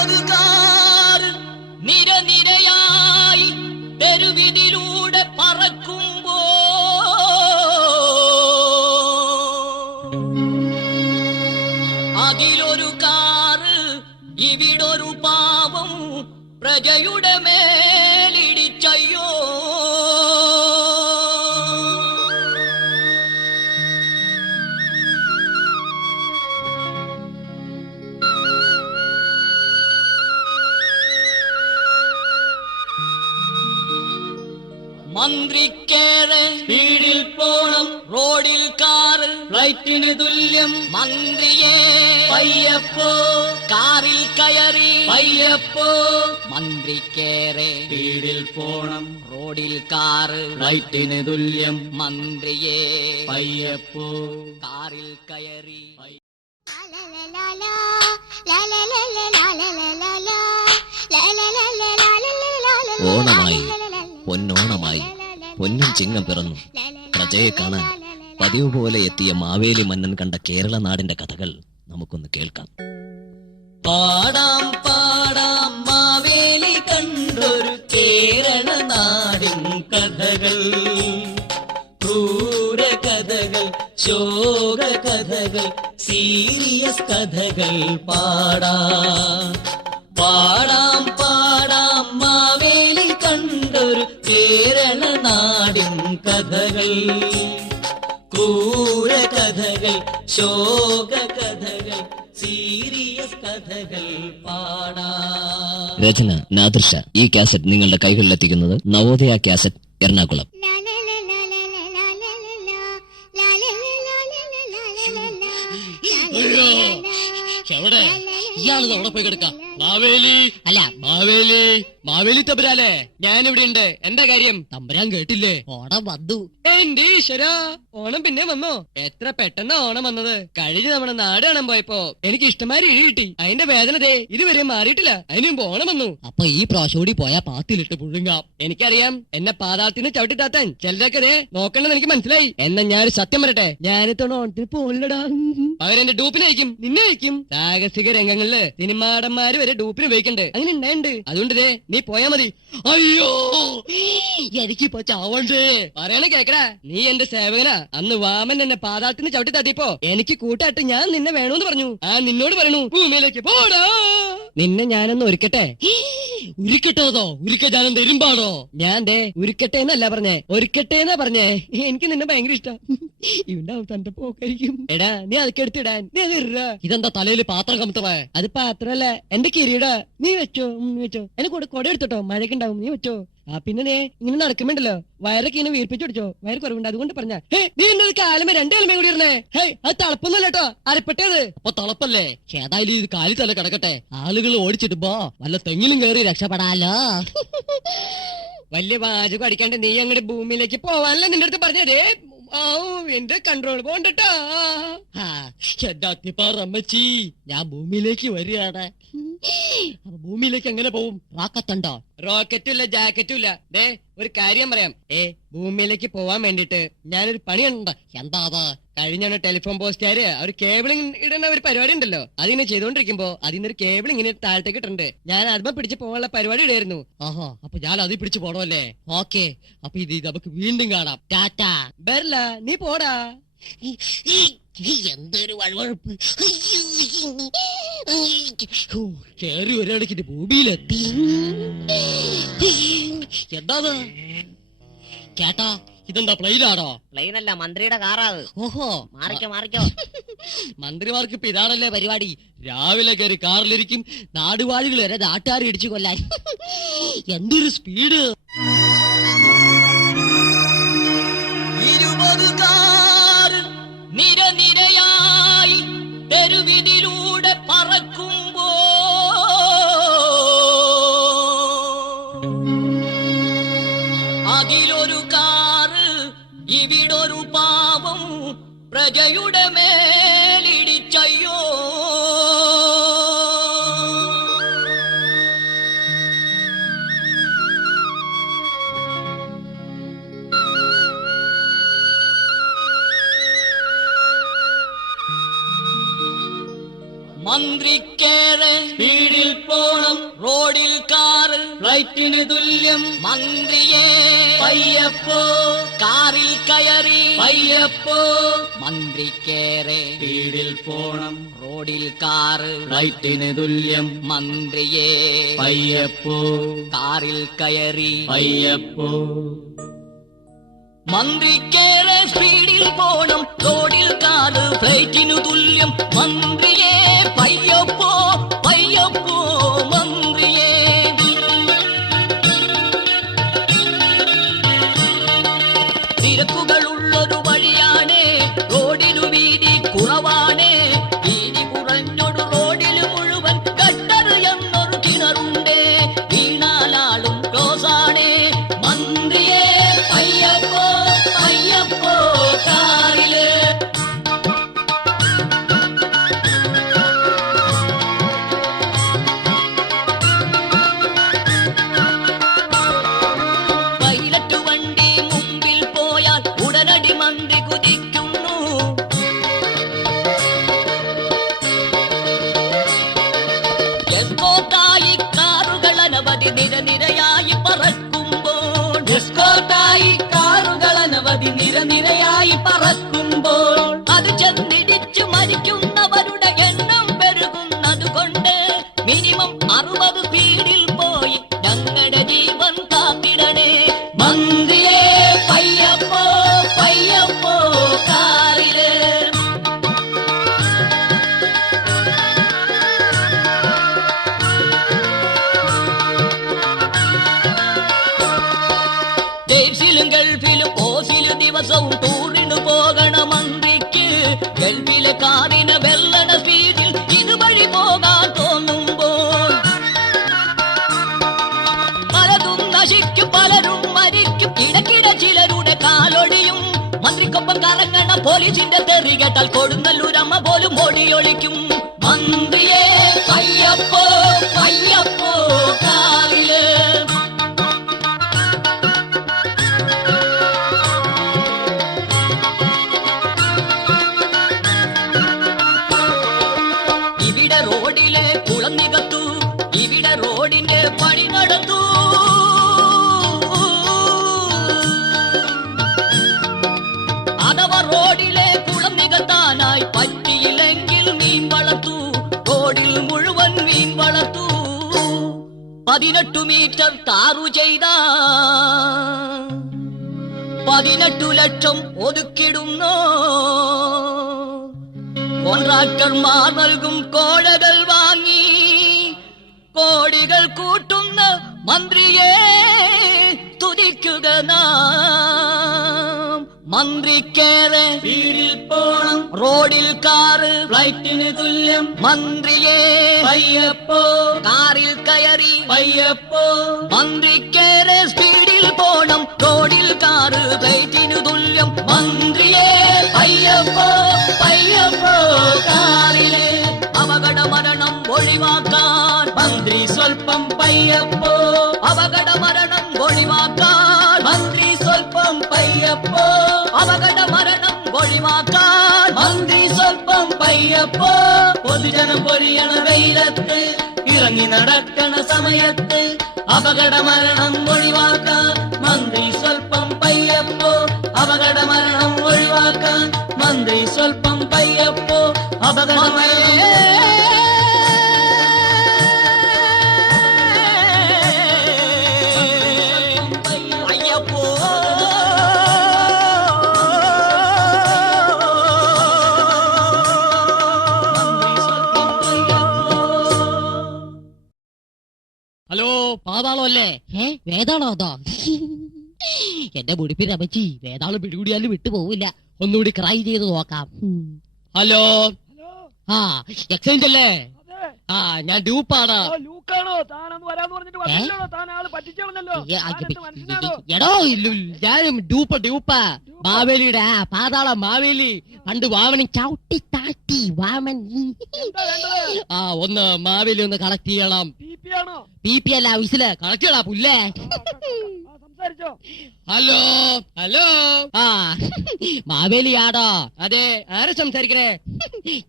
ഇരുപത് കാർ നിരനിരയായി തെരുവിതിലൂടെ പറക്കുമ്പോ അതിലൊരു കാറ് ഇവിടൊരു പാവം പ്രജയുടെ മേലിടിച്ചയ്യോ. മന്ത്രിക്കേറെ സ്പീഡിൽ പോണം, റോഡിൽ കാറ് ഫ്ലൈറ്റിന് തുല്യം. മന്ത്രിയെ പയ്യപ്പോ, കാറിൽ കയറി പയ്യപ്പോ. മന്ത്രിക്കേറെ സ്പീഡിൽ പോണം, റോഡിൽ കാറ് ഫ്ലൈറ്റിന് തുല്യം. മന്ത്രിയെ പയ്യപ്പോ, കാറിൽ കയറി. ഓണമായി, പൊന്നോണമായി, പൊന്നും ചിങ്ങം പിറന്നു. പ്രജയെ കാണാൻ പതിവ് പോലെ എത്തിയ മാവേലി മന്നൻ കണ്ട കേരള നാടിന്റെ കഥകൾ നമുക്കൊന്ന് കേൾക്കാം. പാടാം പാടാം മാവേലി കണ്ടൊരു കേരള നാടിൻ കഥകൾ, ക്രൂര കഥകൾ, ശോക കഥകൾ, സീരിയസ് കഥകൾ. പാടാം പാടാം പാടാം മാവേലി കണ്ടൊരു കേരള നാടിൻ കഥകൾ, ക്രൂര കഥകൾ, ശോക കഥകൾ, സീരിയസ് കഥകൾ. പാടാം. രചന നാദിർഷ. ഈ കാസറ്റ് നിങ്ങളുടെ കൈകളിലെത്തിക്കുന്നത് നവോദയ കാസറ്റ്, എറണാകുളം. എവിടെ ഇയാളത് അവിടെ പോയി കിടക്കാം. മാവേലി അല്ല മാവേലി, മാവേലി തമ്പുരാലേ, ഞാൻ ഇവിടെ ഉണ്ട്. എന്താ കാര്യം? തമ്പുരാൻ കേട്ടില്ലേ? ഓണം വന്നു. എന്റെ ഈശ്വരാ, ഓണം പിന്നെ വന്നോ? എത്ര പെട്ടെന്ന് ഓണം വന്നത്. കഴിഞ്ഞ നമ്മുടെ നാട് കാണാൻ പോയപ്പോ എനിക്ക് ഇഷ്ടമാരി ഇഴി കിട്ടി. അതിന്റെ വേദന ദേ ഇതുവരെ മാറിയിട്ടില്ല. അതിന് മുമ്പ് ഓണം വന്നു. അപ്പൊ ഈ പ്രാവശ്യം കൂടി പോയാ പാത്തിലിട്ട് പുഴുങ്ങാം. എനിക്കറിയാം എന്നെ പാതാളത്തിന് ചവിട്ടിത്താത്താൻ ചിലരൊക്കെ ദേ നോക്കണ്ടെന്ന് എനിക്ക് മനസ്സിലായി. എന്നാ ഞാനൊരു സത്യം പറയട്ടെ, ഞാനിത്തോണം ഓണത്തിന് പോലടാ. അവരെന്റെ ഡൂപ്പിനെ അയക്കും, നിന്നെ അയക്കും. സാഹസിക രംഗങ്ങളില് സിനിമാടന്മാര് വരെ ഡൂപ്പിന് ഉപയോഗിക്കണ്ട്. അങ്ങനെ ഉണ്ടായിണ്ട്. അതുകൊണ്ട് ദേ നീ പോയാ മതി. അയ്യോ, എനിക്കിപ്പോ ചാവണ്ടേ. പറയണ കേക്കടാ, നീ എന്റെ സേവകനാ. അന്ന് വാമൻ എന്നെ പാതാളത്തിന് ചവിട്ടി തട്ടിയപ്പോ എനിക്ക് കൂട്ടായിട്ട് ഞാൻ നിന്നെ വേണോന്ന് പറഞ്ഞു. നിന്നോട് പറയണു ഭൂമിയിലേക്ക് പോടാ. നിന്നെ ഞാനൊന്ന് ഒരുക്കട്ടെ. ഉരുക്കട്ടോതോ? ഉരുക്ക ഞാനെന്ത് ഇരുമ്പാടോ? ഞാൻ ദേ ഉരുക്കട്ടെ എന്നല്ല പറഞ്ഞേ, ഒരുക്കട്ടെ എന്നാ പറഞ്ഞേ. എനിക്ക് നിന്നെ ഭയങ്കര ഇഷ്ടം. ഇവന്റെ തന്റെ പോക്കായിരിക്കും. എടാ നീ അതൊക്കെ എടുത്തിടാൻ നീ അത് ഇറ. ഇതെന്താ തലയിൽ പാത്രം കമത്തവേ? അത് പാത്രല്ല, എന്റെ കിരീടാ. നീ വെച്ചോ, നീ വെച്ചോ. എന്നെ കൂടെ കൊട എടുത്തോട്ടോ, മഴയൊക്കെ ഉണ്ടാവും. നീ വെച്ചോ. പിന്നെ നീ ഇങ്ങനെ നടക്കുമ്പോണ്ടല്ലോ വയറൊക്കെ ഇങ്ങനെ വീർപ്പിച്ചു പിടിച്ചോ. വയറ് കുറവുണ്ട്, അതുകൊണ്ട് പറഞ്ഞ. നീ എന്നത് കാലമേ രണ്ടു കാലമേ കൂടി ഇരുന്നേ. അത് തളപ്പൊന്നല്ല കേട്ടോ, അരപ്പെട്ടത്. അപ്പൊ തളപ്പല്ലേ? ഏതായാലും ഇത് കാലി തന്നെ കിടക്കട്ടെ. ആളുകൾ ഓടിച്ചിടുമ്പോ വല്ല തെങ്ങിലും കയറി രക്ഷപ്പെടാലോ. വലിയ വാചകം അടിക്കാണ്ട് നീ അങ്ങോട്ട് ഭൂമിയിലേക്ക് പോവാനല്ല നിന്റെ അടുത്ത് പറഞ്ഞതേ. എന്റെ കൺട്രോൾ പോണ്ടട്ടോ. എന്റെ അത്തിപ്പാറമ്മച്ചി, ഞാൻ ഭൂമിയിലേക്ക് വരികയാണ്. അപ്പൊ ഭൂമിയിലേക്ക് എങ്ങനെ പോവും? റോക്കറ്റുണ്ടോ? റോക്കറ്റും ഇല്ല, ജാക്കറ്റും ഇല്ല. ദേ ഒരു കാര്യം പറയാം. ഭൂമിയിലേക്ക് പോവാൻ വേണ്ടിട്ട് ഞാനൊരു പണിയുണ്ട്. എന്താ അത്? കഴിഞ്ഞാണ് ടെലിഫോൺ പോസ്റ്റുകാര് ഒരു കേബിളിങ് ഇടുന്ന ഒരു പരിപാടി ഉണ്ടല്ലോ, അതിങ്ങനെ ചെയ്തോണ്ടിരിക്കുമ്പോ അതിന്നൊരു കേബിൾ ഇങ്ങനെ താഴത്തേക്ക് ഇട്ടുണ്ട്. ഞാൻ അതുമ്പോ പിടിച്ച് പോകാനുള്ള പരിപാടി ഇടായിരുന്നു. ആഹാ, അപ്പൊ ഞാൻ അതിൽ പിടിച്ച് പോണല്ലേ? ഓക്കെ, അപ്പൊ ഇത് നമുക്ക് വീണ്ടും കാണാം. ടാറ്റാ. വരില്ല, നീ പോടാ. എന്തൊരു വഴുവഴുപ്പ്. കേറി ഒരാളിക്കിട്ട് ഭൂമിയിലെത്തി. എന്താ ചേട്ടാ, ഇതെന്താ പ്ലെയിനാണോ? പ്ലെയിനല്ല, മന്ത്രിയുടെ കാറാവ്. ഓഹോ, മാറിക്കോ മാറിക്കോ. മന്ത്രിമാർക്ക് ഇപ്പൊ ഇതാണല്ലേ പരിപാടി. രാവിലെ കയറി കാറിലിരിക്കും, നാടുവാഴികൾ വരെ നാട്ടുകാരെ ഇടിച്ചു കൊല്ലാൻ. എന്തൊരു സ്പീഡ്. 20 കാർ നിരനിരയായി തെരുവിതിലൂടെ പറക്കുമ്പോ അതിലൊരു കാറ് ഇവിടൊരു പാവം പ്രജയുടെ മേലിടിച്ചയ്യോ. മന്ത്രിക്കേറെ സ്പീഡിൽ പോണം, റോഡിൽ കാറ് ഫ്ലൈറ്റിന് തുല്യം. മന്ത്രിയെ പയ്യപ്പോ, കാറിൽ കയറി പയ്യപ്പോ. മന്ത്രിക്കേറെ സ്പീഡിൽ പോണം, റോഡിൽ കാറ് ഫ്ലൈറ്റിന് തുല്യം. മന്ത്രിയെ പയ്യപ്പോ, കാറിൽ കയറി പയ്യപ്പോ. മന്ത്രിക്കേറെ സ്പീഡിൽ പോണം, റോഡിൽ കാറ് ഫ്ലൈറ്റിനു തുല്യം. മന്ത്രിയെ പയ്യപ്പോ പയ്യപ്പോ മന്ത്രിയെ. തിരക്കുകളുള്ളൊരു വഴിയാണ്, റോഡിനു വീതി കുറവാണ്. വീതി കുറഞ്ഞൊരു റോഡിൽ മുഴുവൻ ഗട്ടർ എന്നൊരു കിണറുണ്ട്. വീണാലാളും ക്ലോസാണ്. മന്ത്രിയെ പയ്യപ്പോ പയ്യപ്പോ കാറില്. പൈലറ്റ് വണ്ടി മുമ്പിൽ പോയാൽ ഉടനടി മന്ത്രി കുതിക്കുന്നു. എസ്കോർട്ടായി കാറുകൾ അനവധി നിരനിരയായി പറക്കുമ്പോൾ, എസ്കോർട്ടായി കാറുകൾ അനവധി നിരനിരയായി പറക്കുമ്പോൾ, അത് ചെന്നിടിച്ചു മരിക്കുന്നവരുടെ എണ്ണം പെരുകുന്നതുകൊണ്ട് മിനിമം 60 സ്പീഡിൽ പോയി ഞങ്ങളുടെ ജീവൻ കാത്തിടണേ. മന്ത്രിയെ പയ്യപ്പോ പയ്യപ്പോ കാറില്. ദേശിലും ഗൾഫിലും ഓസിലും ദിവസവും ടൂറിന് പോകണ മന്ത്രിക്ക് ഗൾഫിലെ കാറിന് വെള്ളണ സ്പീഡിൽ ഇതുവഴി പോകാൻ തോന്നുമ്പോൾ പലതും നശിക്കും, പലരും മരിക്കും. ഇടയ്ക്കിട ചിലരുടെ കാലൊടിയും. മന്ത്രിക്കൊപ്പം കറങ്ങണ പോലീസിന്റെ തെറി കേട്ടാൽ കൊടുങ്ങല്ലൂരമ്മ പോലും ഓടിയൊളിക്കും. മന്ത്രിയെ പയ്യപ്പോ പയ്യപ്പോ കാറില്. ഇവിടെ റോഡിലെ കുളം നികത്തു, ഇവിടെ റോഡിന്റെ പണി നടത്തു. അഥവാ റോഡിലെ കുളം നികത്താനായി പറ്റിയില്ലെങ്കിൽ മീൻ വളർത്തു. റോഡിൽ മുഴുവൻ മീൻ വളർത്തു. 18 മീറ്റർ താറു ചെയ്ത 18 ലക്ഷം ഒതുക്കിടുന്നു. കോൺട്രാക്ടർമാർ നൽകും കോഴകൾ വാങ്ങി കോടികൾ കൂട്ടുന്ന മന്ത്രിയെ സ്തുതിക്കുക നാം. മന്ത്രിക്കേറെ സ്പീഡിൽ പോണം, റോഡിൽ കാറ് ഫ്ലൈറ്റിന് തുല്യം. മന്ത്രിയെ പയ്യപ്പോ, കാറിൽ കയറി പയ്യപ്പോ. മന്ത്രിക്കേറെ സ്പീഡിൽ പോണം, റോഡിൽ കാറ് ഫ്ലൈറ്റിന് തുല്യം. മന്ത്രിയെ പയ്യപ്പോ പയ്യപ്പോ കാറില്. അപകട മരണം ഒഴിവാക്കാൻ മന്ത്രി സ്വൽപ്പം പയ്യപ്പോ. അപകട മരണം ഒഴിവാക്കാൻ മന്ത്രി സ്വൽപ്പം പയ്യപ്പോ. അപകട മരണം ഒഴിവാക്കാൻ മന്ത്രി സ്വൽപ്പം പയ്യപ്പോ. പൊതുജനം പൊരിയണ വെയിലത്ത് ഇറങ്ങി നടക്കണ സമയത്ത് അപകട മരണം ഒഴിവാക്കാൻ മന്ത്രി സ്വൽപ്പം പയ്യപ്പോ. അപകട മരണം ഒഴിവാക്കാൻ മന്ത്രി സ്വൽപ്പം പയ്യപ്പോ. അപകട അയ്യപ്പോ. ഹലോ, പാതാളം അല്ലേ? വേതാളോ അതോ? എന്റെ മുടിപ്പിന് അമ്മച്ചി, വേതാളം പിടികൂടിയാലും വിട്ടുപോവില്ല. ഒന്നുകൂടി ക്രൈ ചെയ്ത് നോക്കാം. ഹലോ, ആ എക്സ്ചേഞ്ച് അല്ലേ? ആ ഞാൻ ഡ്യൂപ്പാണ്. എടോ ഞാൻ ഡ്യൂപ്പ മാവേലിയുടെ പാതാളം മാവേലി. പണ്ട് വാമനൻ ചവിട്ടി താഴ്ത്തി വാമൻ. ആ ഒന്ന് മാവേലി ഒന്ന് കളക്ട് ചെയ്യണം. പി പി അല്ല വിസില് കളക്ട് ചെയ്യണം. പുല്ലേ സംസാരിച്ചോ. Hello hello. ആ മാവേലിയാടോ? അതെ, ആരെ സംസാരിക്കണേ?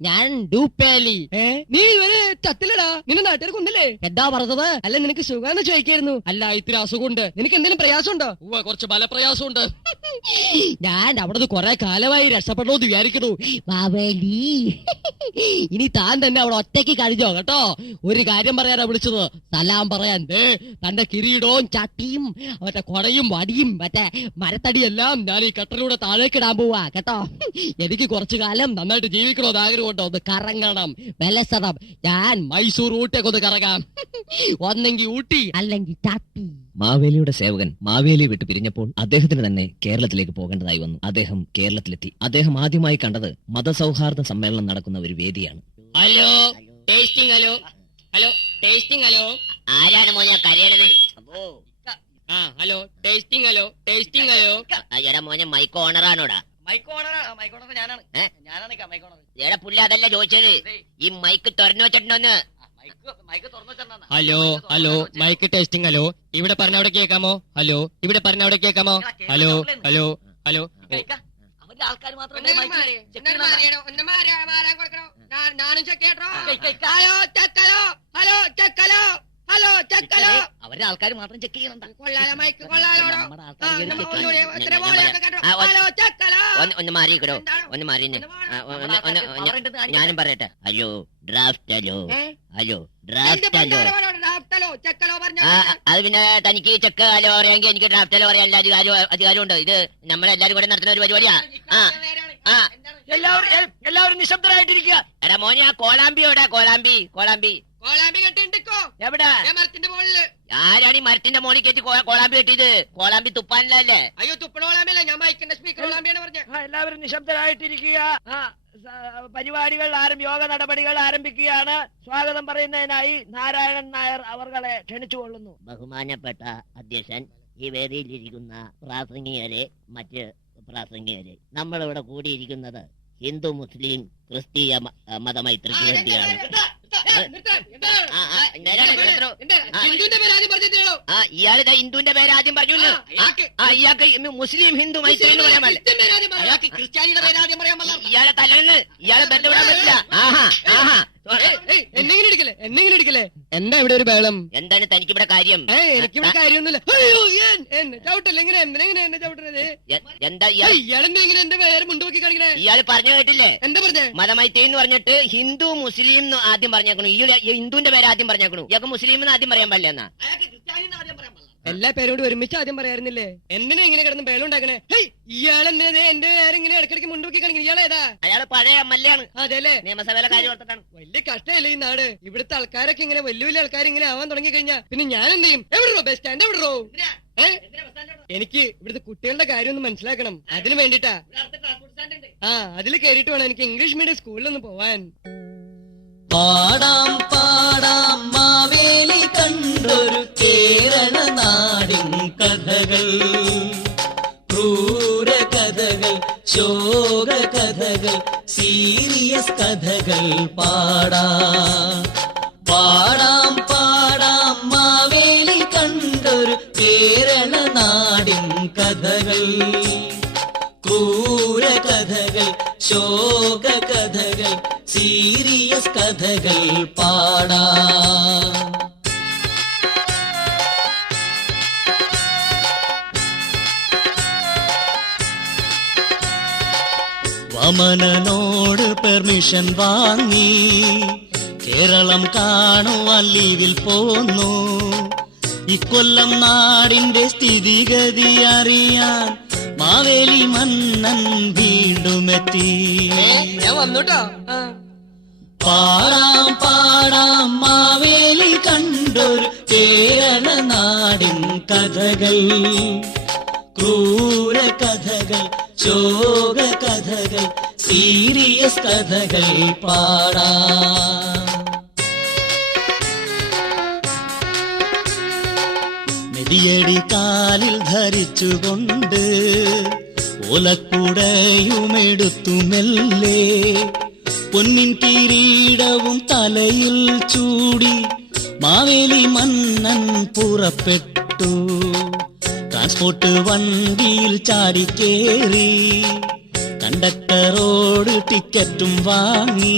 ഞാൻ ഡൂപ്പേലി. നീ ഇവര് ചത്തില്ലടാ, നിന്നെ നാട്ടുകാർ കൊന്നില്ലേ? എന്താ പറഞ്ഞത്? അല്ല നിനക്ക് സുഖാന്ന് ചോദിക്കായിരുന്നു. അല്ല ഇത്തിരി അസുഖമുണ്ട്. നിനക്ക് എന്തെങ്കിലും പ്രയാസമുണ്ടോ? കുറച്ച് ബലപ്രയാസമുണ്ട്. ഞാൻ അവിടെ കുറെ കാലമായി രക്ഷപ്പെടണമെന്ന് വിചാരിക്കണു മാവേലി. ഇനി താൻ തന്നെ അവിടെ ഒറ്റയ്ക്ക് കഴിഞ്ഞോ കേട്ടോ. ഒരു കാര്യം പറയാനാ വിളിച്ചത്, സലാം പറയാൻ. തന്റെ കിരീടവും ചട്ടിയും മറ്റേ കൊടയും വടിയും മറ്റേ മരത്തടിയെല്ലാം ഞാൻ ഈ കട്ടറിലൂടെ താഴേക്ക് ഇടാൻ പോവാ കേട്ടോ. എനിക്ക് കുറച്ചു കാലം നന്നായിട്ട് ജീവിക്കണമെന്ന് ആഗ്രഹമുണ്ടോ? ഒന്ന് കറങ്ങണം, വിലസണം. ഞാൻ മൈസൂർ ഊട്ടിയൊക്കെ ഒന്ന് കറങ്ങാം. ഒന്നെങ്കിൽ ഊട്ടി അല്ലെങ്കിൽ ചട്ടി. മാവേലിയുടെ സേവകൻ മാവേലി വിട്ട് പിരിഞ്ഞപ്പോൾ അദ്ദേഹത്തിന് തന്നെ കേരളത്തിലേക്ക് പോകേണ്ടതായി വന്നു. അദ്ദേഹം കേരളത്തിലെത്തി. അദ്ദേഹം ആദ്യമായി കണ്ടത് മതസൗഹാർദ്ദ സമ്മേളനം നടക്കുന്ന ഒരു വേദിയാണ്. Hello tasting. Hello hello tasting. Hello ആരാണ് മോനെ കരയണത്? ആ hello tasting. Hello tasting. Hello എടാ മോനെ മൈക്ക് ഓണറാണോടാ? എടാ പുല്ല അതല്ല ചോദിച്ചത്, ഈ മൈക്ക് തുറന്നു വെച്ചിട്ടുണ്ടോന്ന്. Hello hello mic testing. Hello ഇവിടെ പറഞ്ഞ അവിടെ കേൾക്കാമോ? ഹലോ ഇവിടെ പറഞ്ഞ അവിടെ കേൾക്കാമോ? Hello hello hello. ആൾക്കാർ മാത്രം അവരുടെ ആൾക്കാർ മാത്രം ചെക്ക് ചെയ്യണ്ട. ഒന്ന് മാറിക്കടോ, ഒന്ന് മാറി. ഞാനും പറയട്ടെ. Hello draft. Hello hello draft. Hello അത് പിന്നെ തനിക്ക് ചെക്ക് ഹലോ അറിയാമെങ്കിൽ എനിക്ക് ഡ്രാഫ്റ്റ് ഹലോ അറിയാൻ അധികാരമുണ്ട്. ഇത് നമ്മളെല്ലാരും കൂടെ നടത്തുന്ന ഒരു പരിപാടിയാ. എല്ലാവരും നിശബ്ദരായിട്ടിരിക്കുക. എടാ മോനെ ആ കോളാമ്പി എവിടെ? കോളാമ്പി കോളാമ്പി എവിടെ? ആരാണ് ഈ മരത്തിന്റെ മോളിൽ കയറ്റി കോളാമ്പി കെട്ടിയത്? കോളാമ്പി തുപ്പാനല്ലേ? അയ്യോ തുപ്പണ കോളാമ്പിയല്ല, ഞാൻ മൈക്കിന്റെ സ്പീക്കർ കോളാമ്പിയാണ് പറഞ്ഞത്. എല്ലാവരും നിശബ്ദരായിട്ടിരിക്കുക. പരിപാടികൾ യോഗ നടപടികൾ ആരംഭിക്കുകയാണ്. സ്വാഗതം പറയുന്നതിനായി നാരായണൻ നായർ അവർകളെ ക്ഷണിച്ചുകൊള്ളുന്നു. ബഹുമാനപ്പെട്ട അധ്യക്ഷൻ, ഈ വേദിയിലിരിക്കുന്ന പ്രാസംഗികരെ, മറ്റ് പ്രാസംഗികരെ, നമ്മളിവിടെ കൂടിയിരിക്കുന്നത് ഹിന്ദു മുസ്ലിം ക്രിസ്തീയ മതമൈത്രിക്ക് വേണ്ടിയാണ്. ഇയാളിതാ ഹിന്ദുവിന്റെ പേര് ആദ്യം പറഞ്ഞു. ഇയാൾക്ക് മുസ്ലിം ഹിന്ദു മൈത്രി എന്ന് പറയാൻ പാടില്ല. ക്രിസ്ത്യാനിയുടെ പേര് ആദ്യം പറയാൻ പാടില്ല. ഇയാളെ തലന്ന് ഇയാളെ ബന്ധപ്പെടാൻ പറ്റില്ല. എന്നെങ്കിലും എടുക്കല്ലേ? എന്താ ഇവിടെ ഒരു ബഹളം? എന്താണ് തനിക്ക് ഇവിടെ കാര്യം? എനിക്കിവിടെ കാര്യമൊന്നുമില്ല. അയ്യോ ചവിട്ടല്ലേ, ഇങ്ങനെ എന്നെ ചവിട്ടണത്? എന്താ ഇയാളെന്താ ഇങ്ങനെ എന്റെ പേര് മുണ്ടുപോക്കി കാണിക്കണേ? ഇയാള് പറഞ്ഞു കേട്ടില്ലേ? എന്താ പറഞ്ഞേ? മതമൈത്രി എന്ന് പറഞ്ഞിട്ട് ഹിന്ദു മുസ്ലിം ആദ്യം പറഞ്ഞേക്കണു. ഈ ഹിന്ദുവിന്റെ പേര് ആദ്യം പറഞ്ഞേക്കണു. ഇയാൾക്ക് മുസ്ലിം എന്ന് ആദ്യം പറയാൻ പാടില്ല. എന്നാ എല്ലാ പേരോട് ഒരുമിച്ച് ആദ്യം പറയാറുന്നില്ലേ? എന്തിനാ ഇങ്ങനെ കിടന്ന് ബഹളം ഉണ്ടാക്കണേ? ഇയാളെന്തിനാ എന്റെ നേരെ ഇടയ്ക്കിടയ്ക്ക് മുണ്ടുപോക്കി കാണിക്കണേ? ഇയാളേതാ? അയാള് പഴയ എംഎൽഎ ആണ്. അതെല്ലേ? നിയമസഭയിലെ കാര്യം ഓർത്തിട്ടാണ്. വലിയ കഷ്ടമല്ലേ ഈ നാട്? ഇവിടുത്തെ ആൾക്കാരൊക്കെ ഇങ്ങനെ വലിയ വലിയ ആൾക്കാർ ഇങ്ങനെ ആവാൻ തുടങ്ങി കഴിഞ്ഞാ പിന്നെ ഞാൻ എന്ത് ചെയ്യും? എവിടെയോ ബസ് സ്റ്റാൻഡ് എവിടെയോ? എനിക്ക് ഇവിടുത്തെ കുട്ടികളുടെ കാര്യം ഒന്ന് മനസ്സിലാക്കണം. അതിന് വേണ്ടിട്ടാ. അതിൽ കയറിയിട്ട് വേണം എനിക്ക് ഇംഗ്ലീഷ് മീഡിയം സ്കൂളിലൊന്ന് പോവാൻ. പാടാം പാടാം മാവേലി കണ്ടൊരു കേരള നാടിൻ കഥകൾ, ക്രൂര കഥകൾ, ശോക കഥകൾ, സീരിയസ് കഥകൾ പാടാം. പാടാം പാടാം മാവേലി കണ്ടൊരു കേരള നാടിൻ കഥകൾ, ക്രൂര കഥകൾ, ശോക കഥകൾ, സീരിയസ് കഥകൾ പാടാം. വമനനോട് പെർമിഷൻ വാങ്ങി കേരളം കാണുവാൻ ലീവിൽ പോന്നു. ഇക്കൊല്ലം നാടിന്റെ സ്ഥിതിഗതി അറിയാൻ മാവേലി മന്നൻ വീണ്ടുമെത്തി. ഞാൻ വന്നുട്ടോ. പാടാം പാടാം മാവേലി കണ്ടൊരു കേരള നാടിൻ കഥകൾ, ക്രൂര കഥകൾ, ശോക കഥകൾ, സീരിയസ് കഥകൾ പാടാം. മെതിയടി കാലിൽ ധരിച്ചുകൊണ്ട് ഓലക്കുടയുമെടുത്തുമെല്ലേ പൊന്നിൻ കിരീടവും തലയിൽ ചൂടി മാവേലി മന്നൻ പുറപ്പെട്ടു. ട്രാൻസ്പോർട്ട് വണ്ടിയിൽ ചാടിക്കേറി കണ്ടക്ടറോട് ടിക്കറ്റും വാങ്ങി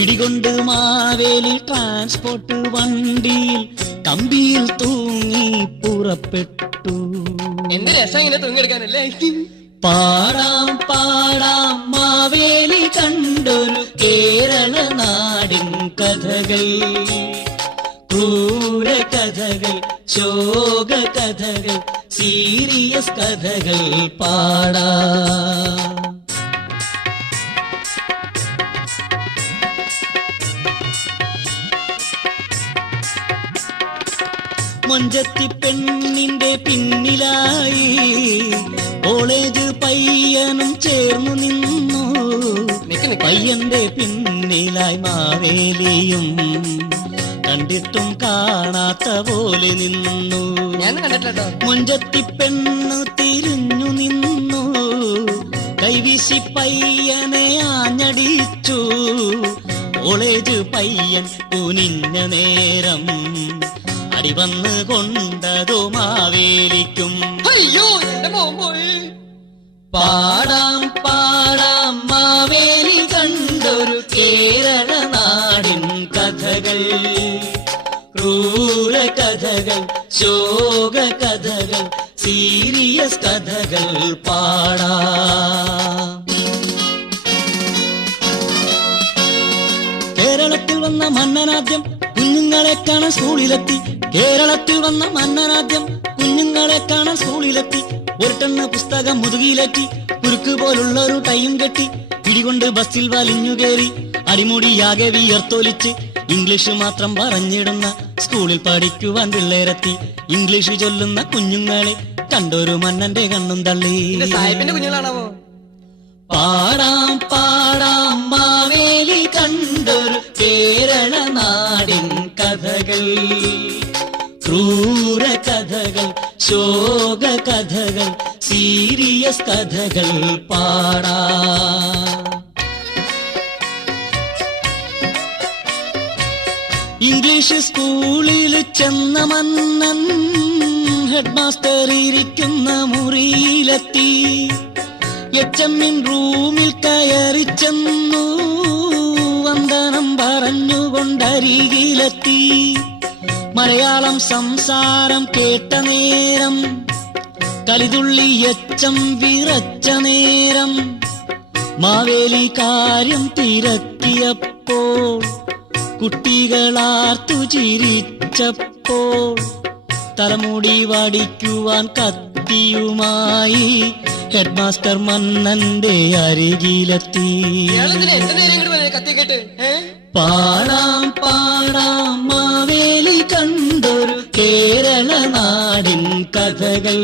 ഇടികൊണ്ട് മാവേലി ട്രാൻസ്പോർട്ട് വണ്ടിയിൽ കമ്പിയിൽ തൂങ്ങി പുറപ്പെട്ടു. എന്ത് രസം ഇങ്ങനെ തൂങ്ങിയെടുക്കാനല്ലേ. പാടാം പാടാം മാവേലി കണ്ടൊരു കേരള നാടിൻ കഥകൾ, ക്രൂര കഥകൾ, ശോക കഥകൾ, സീരിയസ് കഥകൾ പാടാം. മൊഞ്ചത്തി പെണ്ണിന്റെ പിന്നിലായി കോളേജ് പയ്യനും ചേർന്നു നിന്നു. പയ്യന്റെ പിന്നിലായി മാവേലിയും കണ്ടിട്ടും കാണാത്ത പോലെ നിന്നു. മൊഞ്ചത്തി പെണ്ണ് തിരിഞ്ഞു നിന്നു, കൈവീശി പയ്യനെ ആഞ്ഞടിച്ചു. കോളേജ് പയ്യൻ കുനിഞ്ഞ നേരം അടി വന്ന് കൊണ്ടതോ മാവേലിക്കും. അയ്യോ എന്റെ മോൻ പോയി. പാടാം പാടാം മാവേലി കണ്ടൊരു കേരള നാടിൻ കഥകൾ, ക്രൂര കഥകൾ, ശോക കഥകൾ, സീരിയസ് കഥകൾ പാടാം. കേരളത്തിൽ വന്ന മന്നനാദ്യം കുഞ്ഞുങ്ങളെ കാണാൻ സ്കൂളിലെത്തി. കേരളത്തിൽ വന്ന മന്നനാദ്യം കുഞ്ഞുങ്ങളെ കാണാൻ സ്കൂളിലെത്തി. ഒരു ടണ്ണ് പുസ്തകം മുതുകിയിലെത്തി, കുരുക്ക് പോലുള്ള ഒരു ടൈം കെട്ടി, പിടികൊണ്ട് ബസ്സിൽ വലിഞ്ഞു കയറി, അടിമുടിയാകെ വിയർത്തൊലിച്ച് ഇംഗ്ലീഷ് മാത്രം പറഞ്ഞിടുന്ന സ്കൂളിൽ പഠിക്കുവാൻ പിള്ളേരെത്തി. ഇംഗ്ലീഷ് ചൊല്ലുന്ന കുഞ്ഞുങ്ങളെ കണ്ടൊരു മന്നന്റെ കണ്ണും തള്ളി. സാഹിബിന്റെ കുഞ്ഞുങ്ങളാണാവോ? പാടാം പാടാം മാവേലി കണ്ടൊരു കേരള നാടിൻ കഥകൾ, ക്രൂര കഥകൾ, ശോക കഥകൾ, സീരിയസ് കഥകൾ പാടാം. ഇംഗ്ലീഷ് സ്കൂളിൽ ചെന്ന മന്നൻ ഹെഡ് മാസ്റ്റർ ഇരിക്കുന്ന മുറിയിലെത്തി. HM റൂമിൽ കയറി ചെന്നു, വന്ദനം പറഞ്ഞുകൊണ്ടരികിലെത്തി. മലയാളം സംസാരം കേട്ട നേരം കലിതുള്ളി HM വിറച്ച നേരം മാവേലി കാര്യം തിരക്കിയപ്പോൾ കുട്ടികളാർത്തു ചിരിച്ചപ്പോൾ തലമുടി വടിക്കുവാൻ കത്തിയുമായി ഹെഡ് മാസ്റ്റർ മന്നന്റെ അരികിലെത്തി. പാടാം പാടാം മാവേലി കണ്ടൊരു കേരള നാടിൻ കഥകൾ,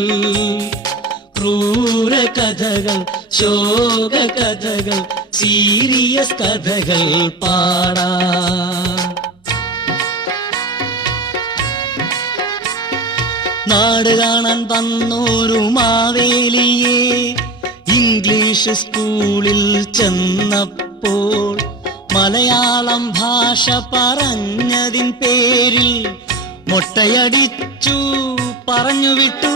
ക്രൂര കഥകൾ, ശോക കഥകൾ, സീരിയസ് കഥകൾ പാടാം. നാട് കാണാൻ വന്നോരു മാവേലിയെ ഇംഗ്ലീഷ് സ്കൂളിൽ ചെന്നപ്പോൾ മലയാളം ഭാഷ പറഞ്ഞതിൻ പേരിൽ മൊട്ടയടിച്ചു പറഞ്ഞു വിട്ടു.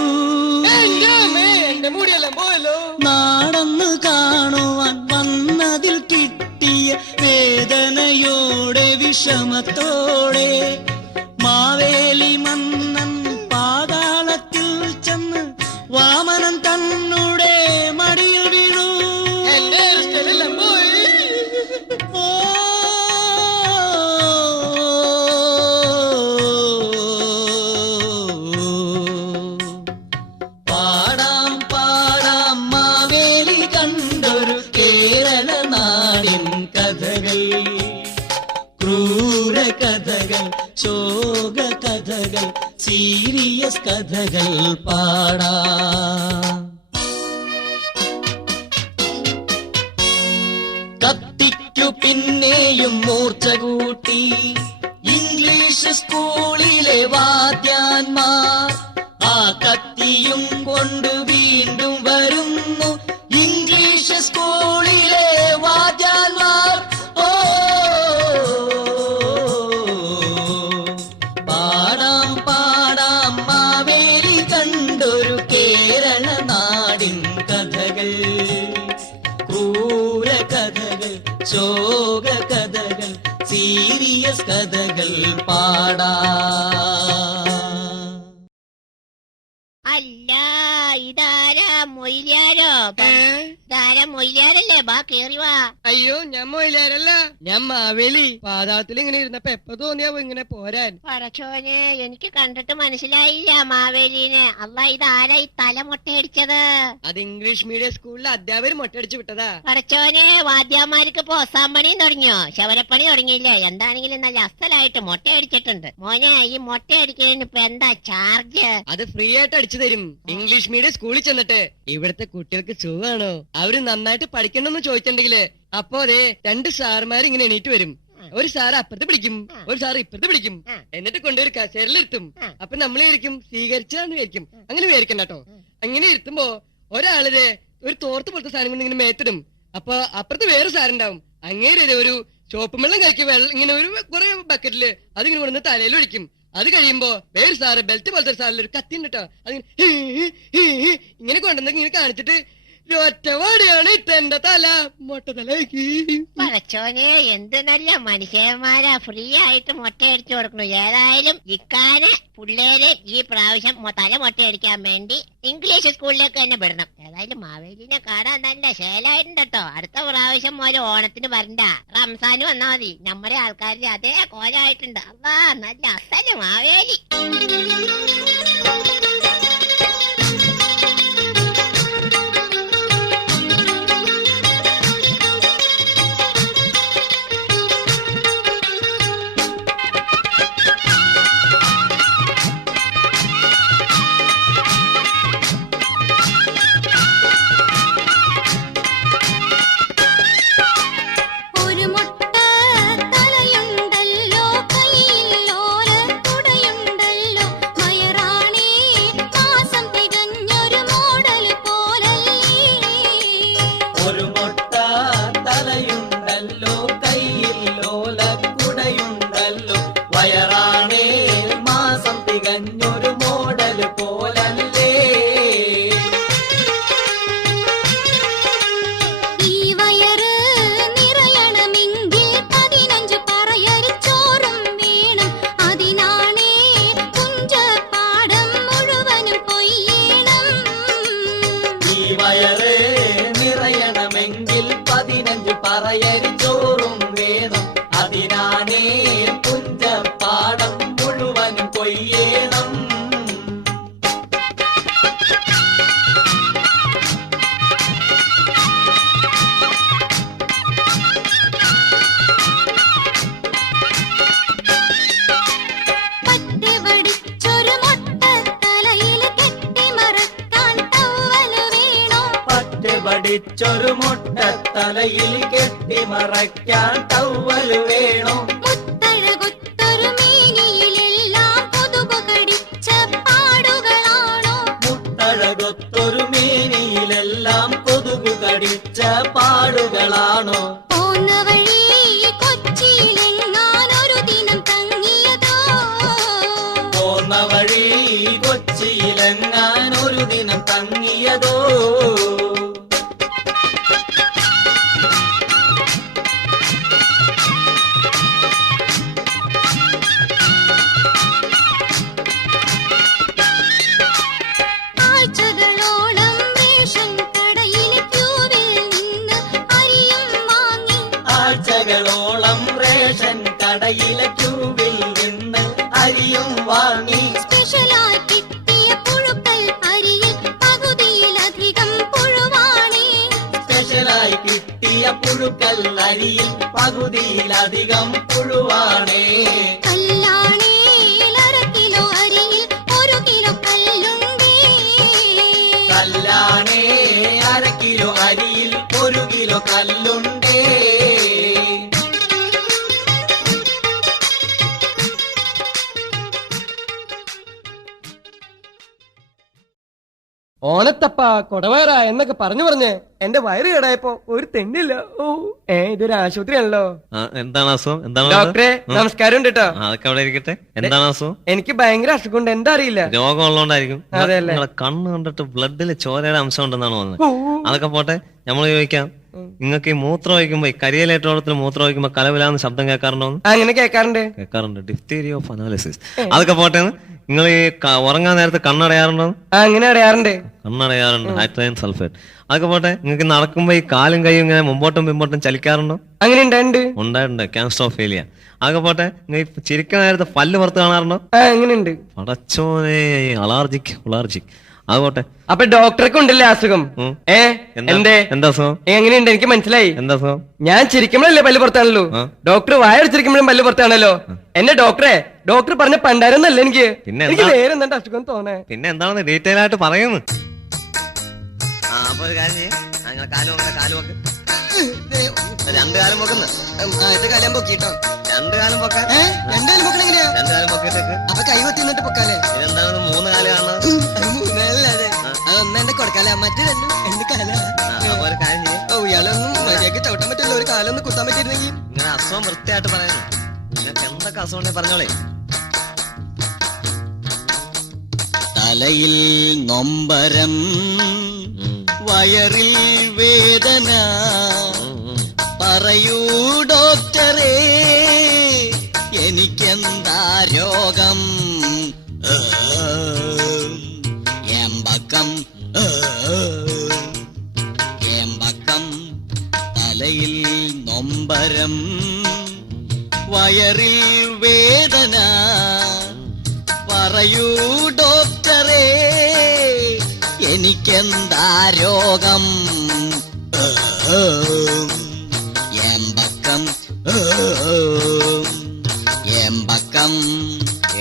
നാടന്ന് കാണുവാൻ വന്നതിൽ കിട്ടിയ വേദനയോടെ വിഷമത്തോടെ മാവേലി മന്നൻ പാതാളത്തിൽ ചെന്ന് വാമനൻ തന്നുടെ മടിയിൽ വീണു. പാടാം പാടാം മാവേലി കണ്ടൊരു കേരള നാടിൻ കഥകൾ, ക്രൂര കഥകൾ, ശോക കഥകൾ, സീരിയസ് കഥകൾ പാടാം. കത്തിക്കു പിന്നെയും മൂർച്ച കൂട്ടി ഇംഗ്ലീഷ് സ്കൂളിലെ വാദ്യാന്മാർ. ആ കത്തിയും കൊണ്ട് വീണ്ടും വരുന്നു ഇംഗ്ലീഷ് സ്കൂളിലെ വാദ്യാന്മാർ. ഓ പാടാം പാടാം മാവേലി കണ്ടൊരു സീരിയസ് കഥകൾ പാടാ. അല്ല ഇതാരാ മൊയിലാരോ? ഇതാരാ മൊയിലാരല്ലേ? ബാ കേറി വാ. അയ്യോ ഞാൻ മൊയിലാരല്ല, ഞാൻ മാവേലി. പാതാളത്തിൽ ഇങ്ങനെ ഇരുന്നപ്പോ എപ്പോ തോന്നിയാവോ ഇങ്ങനെ പോരാൻ. പടച്ചോനെ, എനിക്ക് കണ്ടിട്ട് മനസ്സിലായില്ല മാവേലിനെ. അല്ല ഇതാരാ ഈ തല മൊട്ടയടിച്ചത്? അത് ഇംഗ്ലീഷ് മീഡിയം സ്കൂളിലെ അധ്യാപകർ മൊട്ടയടിച്ചു വിട്ടതാ. പടച്ചോനെ, വാദ്യാമാർക്ക് പോസാൻ പണി തുടങ്ങിയോ? ശവരപ്പണി തുടങ്ങിയില്ലേ? എന്താണെങ്കിലും നല്ല അസലായിട്ട് മൊട്ടയടിച്ചിട്ടുണ്ട്. മോനെ, ഈ മൊട്ടയടിക്കുന്നതിന് ഇപ്പൊ എന്താ ചാർജ്? അത് ഫ്രീ ആയിട്ട് അടിച്ചു തരും. ഇംഗ്ലീഷ് മീഡിയം സ്കൂളിൽ ചെന്നിട്ട് ഇവിടുത്തെ കുട്ടികൾക്ക് സുഖമാണോ, അവര് നന്നായിട്ട് പഠിക്കണമെന്ന് ചോദിച്ചിട്ടുണ്ടെങ്കില് അപ്പോ അതെ 2 സാറുമാർ ഇങ്ങനെ എണീറ്റ് വരും. ഒരു സാറ് അപ്പുറത്ത് പിടിക്കും, ഒരു സാറ് ഇപ്പുറത്ത് പിടിക്കും. എന്നിട്ട് കൊണ്ടുവരും കസേരയിലിരുത്തും. അപ്പൊ നമ്മൾ വിചാരിക്കും സ്വീകരിച്ചാന്ന് വിചാരിക്കും. അങ്ങനെ വിചാരിക്കണ്ട കേട്ടോ. അങ്ങനെ ഇരുത്തുമ്പോ ഒരാളിത് ഒരു തോർത്ത് പോലത്തെ സാധനം കൊണ്ട് ഇങ്ങനെ മേത്തിടും. അപ്പൊ അപ്പുറത്ത് വേറെ സാറുണ്ടാവും. അങ്ങനെ ഒരു ചോപ്പും വെള്ളം കഴിക്കും. വെള്ളം ഇങ്ങനെ ഒരു കുറെ ബക്കറ്റില് അതിങ്ങനെ കൊണ്ടുവന്ന് തലയിൽ ഒഴിക്കും. അത് കഴിയുമ്പോ വേറെ സാറ് ബെൽറ്റ് പോലത്തെ സാറിൽ ഒരു കത്തി ഉണ്ട് കേട്ടോ. അതിങ്ങനെ ഇങ്ങനെ കൊണ്ടുവന്ന് ഇങ്ങനെ കാണിച്ചിട്ട് ഒറ്റവാടിയാണ് ഇട്ടെന്റെ തല മൊട്ട തലക്ക്. പടച്ചോനെ, എന്ത് നല്ല മനുഷ്യന്മാരാ ഫ്രീ ആയിട്ട് മൊട്ടയടിച്ചു കൊടുക്കണു. ഏതായാലും ഇക്കാനെ പിള്ളേരെ ഈ പ്രാവശ്യം തല മൊട്ടയടിക്കാൻ വേണ്ടി ഇംഗ്ലീഷ് സ്കൂളിലേക്ക് തന്നെ വിടണം. ഏതായാലും മാവേലിനെ കാണാൻ നല്ല ശേലായിട്ടുണ്ട് കേട്ടോ. അടുത്ത പ്രാവശ്യം മുതൽ ഓണത്തിന് വരണ്ട, റംസാന് വന്നാ മതി. നമ്മുടെ ആൾക്കാരുടെ അതേ കോലായിട്ടുണ്ട്. അല്ലാ, നല്ല അസല് മാവേലി. പഠിച്ചൊരു മുട്ട തലയിൽ കെട്ടിമറയ്ക്കാൻ ടവ്വല് വേണോ? മുത്തഴകൊത്തൊരു മേനിയിലെല്ലാം കൊതുകു കടിച്ച പാടുകളാണോ? മുത്തഴകൊത്തൊരു മേനിയിലെല്ലാം കൊതുകു കടിച്ച പാടുകളാണോ? പോന്ന വഴി കൊച്ചിയിലെങ്ങാനൊരു ദിനം തങ്ങിയതോ? പോന്ന വഴി കൊച്ചിയിലെങ്ങാനൊരു ദിനം തങ്ങിയതോ? ആഴ്ചകളോളം റേഷൻ കടയിലെ ക്യൂവിൽ നിന്ന് അരിയും വാങ്ങി സ്പെഷ്യലായി കിട്ടിയ പുഴുക്കൽ അരിയിൽ പകുതിയിലധികം പുഴുവാണേ. സ്പെഷ്യലായി കിട്ടിയ പുഴുക്കൽ അരിയിൽ പകുതിയിലധികം പുഴുവാണേ. കല്ലാണേൽ 1/2 കിലോ അരിയിൽ 1 കിലോ കല്ലുണ്ടേ. കല്ലാണേ 1/2 കിലോ അരിയിൽ 1 കിലോ കല്ലുണ്ടേ. ഓണത്തപ്പ കൊടവേറ എന്നൊക്കെ പറഞ്ഞ് എന്റെ വയറ് കേടായപ്പോ ഒരു തെണ്ടില്ല. ഓ ഇതൊരു ആശുപത്രിയാണല്ലോ. എന്താണ് അസുഖം? എന്താണ് ഡോക്ടറെ നമസ്കാരം ഉണ്ട് കേട്ടോ. അതൊക്കെ അവിടെ ഇരിക്കട്ടെ. എന്താണ് അസുഖം? എനിക്ക് ഭയങ്കര അസുഖമുണ്ട്, എന്താ അറിയില്ല. രോഗം ഉള്ളതുകൊണ്ടായിരിക്കും. അതെയല്ലേ? നിങ്ങളെ കണ്ണ് കണ്ടിട്ട് ബ്ലഡില് ചോരയുടെ അംശം ഉണ്ടെന്നാണ് തോന്നുന്നത്. അതൊക്കെ പോട്ടെ, നമ്മൾ ചോദിക്കാം. നിങ്ങൾക്ക് ഈ മൂത്രം ഒഴിക്കുമ്പോ ഈ കരിയിലേറ്റോളത്തിന് മൂത്രം ഒഴിക്കുമ്പോ കലവിലാന്ന് ശബ്ദം കേൾക്കാറുണ്ടോ? അങ്ങനെ കേൾക്കാറുണ്ട്. കേൾക്കാറുണ്ട്. Diphtheria of analysis. അതൊക്കെ പോട്ടെ, നിങ്ങൾ ഈ ഉറങ്ങാൻ നേരത്ത് കണ്ണടയാറുണ്ടോ? അങ്ങനെ അറിയാറുണ്ട്. കണ്ണടയാറുണ്ട്. Hydrogen sulphate. അതൊക്കെ പോട്ടെ, നിങ്ങൾക്ക് നടക്കുമ്പോ ഈ കാലും കൈയും ഇങ്ങനെ മുമ്പോട്ടും പിമ്പോട്ടും ചലിക്കാറുണ്ടോ? അങ്ങനെ ഉണ്ടായിട്ടുണ്ട്. ഉണ്ടായിട്ടുണ്ട്. ക്യാൻസ്ട്രോഫേലിയ. അതൊക്കെ പോട്ടെ, നിങ്ങൾ ചിരിക്കുന്ന നേരത്ത് പല്ല് പുറത്ത് കാണാറുണ്ടോ? അങ്ങനെയുണ്ട്. പടച്ചോനെ, അലർജിക്. അത് പോട്ടെ. അപ്പൊ ഡോക്ടർക്ക് ഉണ്ടല്ലേ അസുഖം? എന്തേ? എന്താ അസുഖം? എങ്ങനെയുണ്ട്? എനിക്ക് മനസ്സിലായി. എന്താ അസുഖം? ഞാൻ ചിരിക്കുമ്പോഴല്ലേ പല്ല് പുറത്താണല്ലോ, ഡോക്ടർ വായടിച്ചിരിക്കുമ്പോഴും പല്ല് പുറത്താണല്ലോ. എന്നെ ഡോക്ടർ പറഞ്ഞ പണ്ടാരൊന്നല്ല എനിക്ക്. പിന്നെ എനിക്ക് വേറെ എന്താ അസുഖം തോന്നേ? പിന്നെ എന്താണെന്ന് ഡീറ്റെയിൽ ആയിട്ട് പറയുന്നു. രണ്ട് കാലം പൊക്കുന്നു. രണ്ട് കാലം പൊക്കാൻ. അപ്പൊ കൈകൊത്തി നിന്നിട്ട് പൊക്കാലേ? ഇതെന്താണ് മൂന്ന് കാലം കാണുന്നത്? അതൊന്നും എന്റെ കൊടുക്കാല, മറ്റേ രണ്ടും എന്ത് കാല? അപ്പൊ ഒരു കാര്യം ചെയ്യും, ഓ ഇയാളൊന്നും മര്യാദക്ക് ചവിട്ടാൻ പറ്റില്ല. ഒരു കാലൊന്ന് കുത്താൻ പറ്റിയിരുന്നെങ്കിൽ. ഇങ്ങനെ അസുഖം വൃത്തിയായിട്ട് പറയുന്നു. നിങ്ങൾക്ക് എന്തൊക്കെ അസുഖം ഉണ്ടെങ്കിൽ പറഞ്ഞോളേ. തലയിൽ നൊമ്പരം, വയറിൽ വേദന, പറയൂ ഡോക്ടറേ എനിക്കെന്താ രോഗം? ഏമ്പക്കം തലയിൽ നൊമ്പരം, വയറിൽ വേദന, പറയൂ ഡോക്ടറേ എനിക്കെന്താ രോഗം? ഏമ്പക്കം.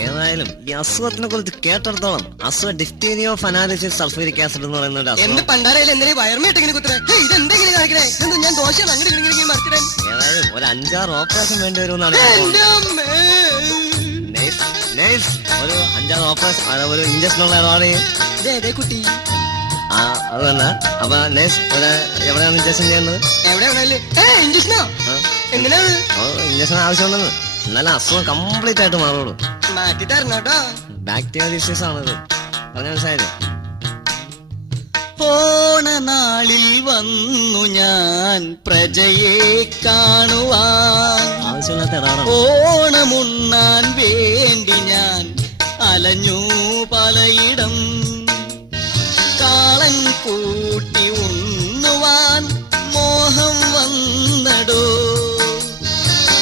ഏതായാലും ഈ അസുഖത്തിനെ കുറിച്ച് കേട്ടിടത്തോളം അസുഖം diphtheria of analysis sulphuric acid എന്ന് പറയുന്ന ഒരു എന്ത് അസുഖം. പണ്ടാരയില്ല എന്തിനാ വയർമേട്ട് ഇങ്ങനെ കുത്തണേ? ഇതെന്തെങ്കിലും കാണിക്കണേ? ഇതെന്താ ഞാൻ ദോശയാണ് അങ്ങനെ ഇങ്ങനെ മറിച്ചിടേ? ഏതായാലും ഒരു 5-6 ഓപ്പറേഷൻ വേണ്ടി വരുമെന്നാണ് ഒരു 5-6 ഓപ്പറേഷൻ, ഒരു ഇഞ്ചക്ഷൻ ഉള്ള ഇടപാട്. ഇതേ കുട്ടി അത് തന്നെ. അപ്പൊ നേഴ്സ് എവിടെയാണ് ഇഞ്ചക്ഷൻ ചെയ്യുന്നത്? എവിടെ ഇഞ്ചക്ഷനോ? എന്തിനാ ഇഞ്ചക്ഷൻ ആവശ്യമുണ്ടെന്ന്. എന്നാലും അസുഖം കംപ്ലീറ്റ് ആയിട്ട് മാറുള്ളൂ. മാറ്റി തരണോട്ടോ. ബാക്ടീരിയ ഡിസീസ് ആണിത്. പറഞ്ഞ മനസ്സിലായില്ലേ? ഓണനാളിൽ വന്നു ഞാൻ പ്രജയെ കാണുവാൻ, ആവശ്യമില്ലാത്ത ഇടപാടാണ്. ഓണമുണ്ണാൻ വേണ്ടി ഞാൻ അലഞ്ഞു പലയിടം, കാളൻ കൂട്ടി ഉണ്ണുവാൻ മോഹം വന്നടോ,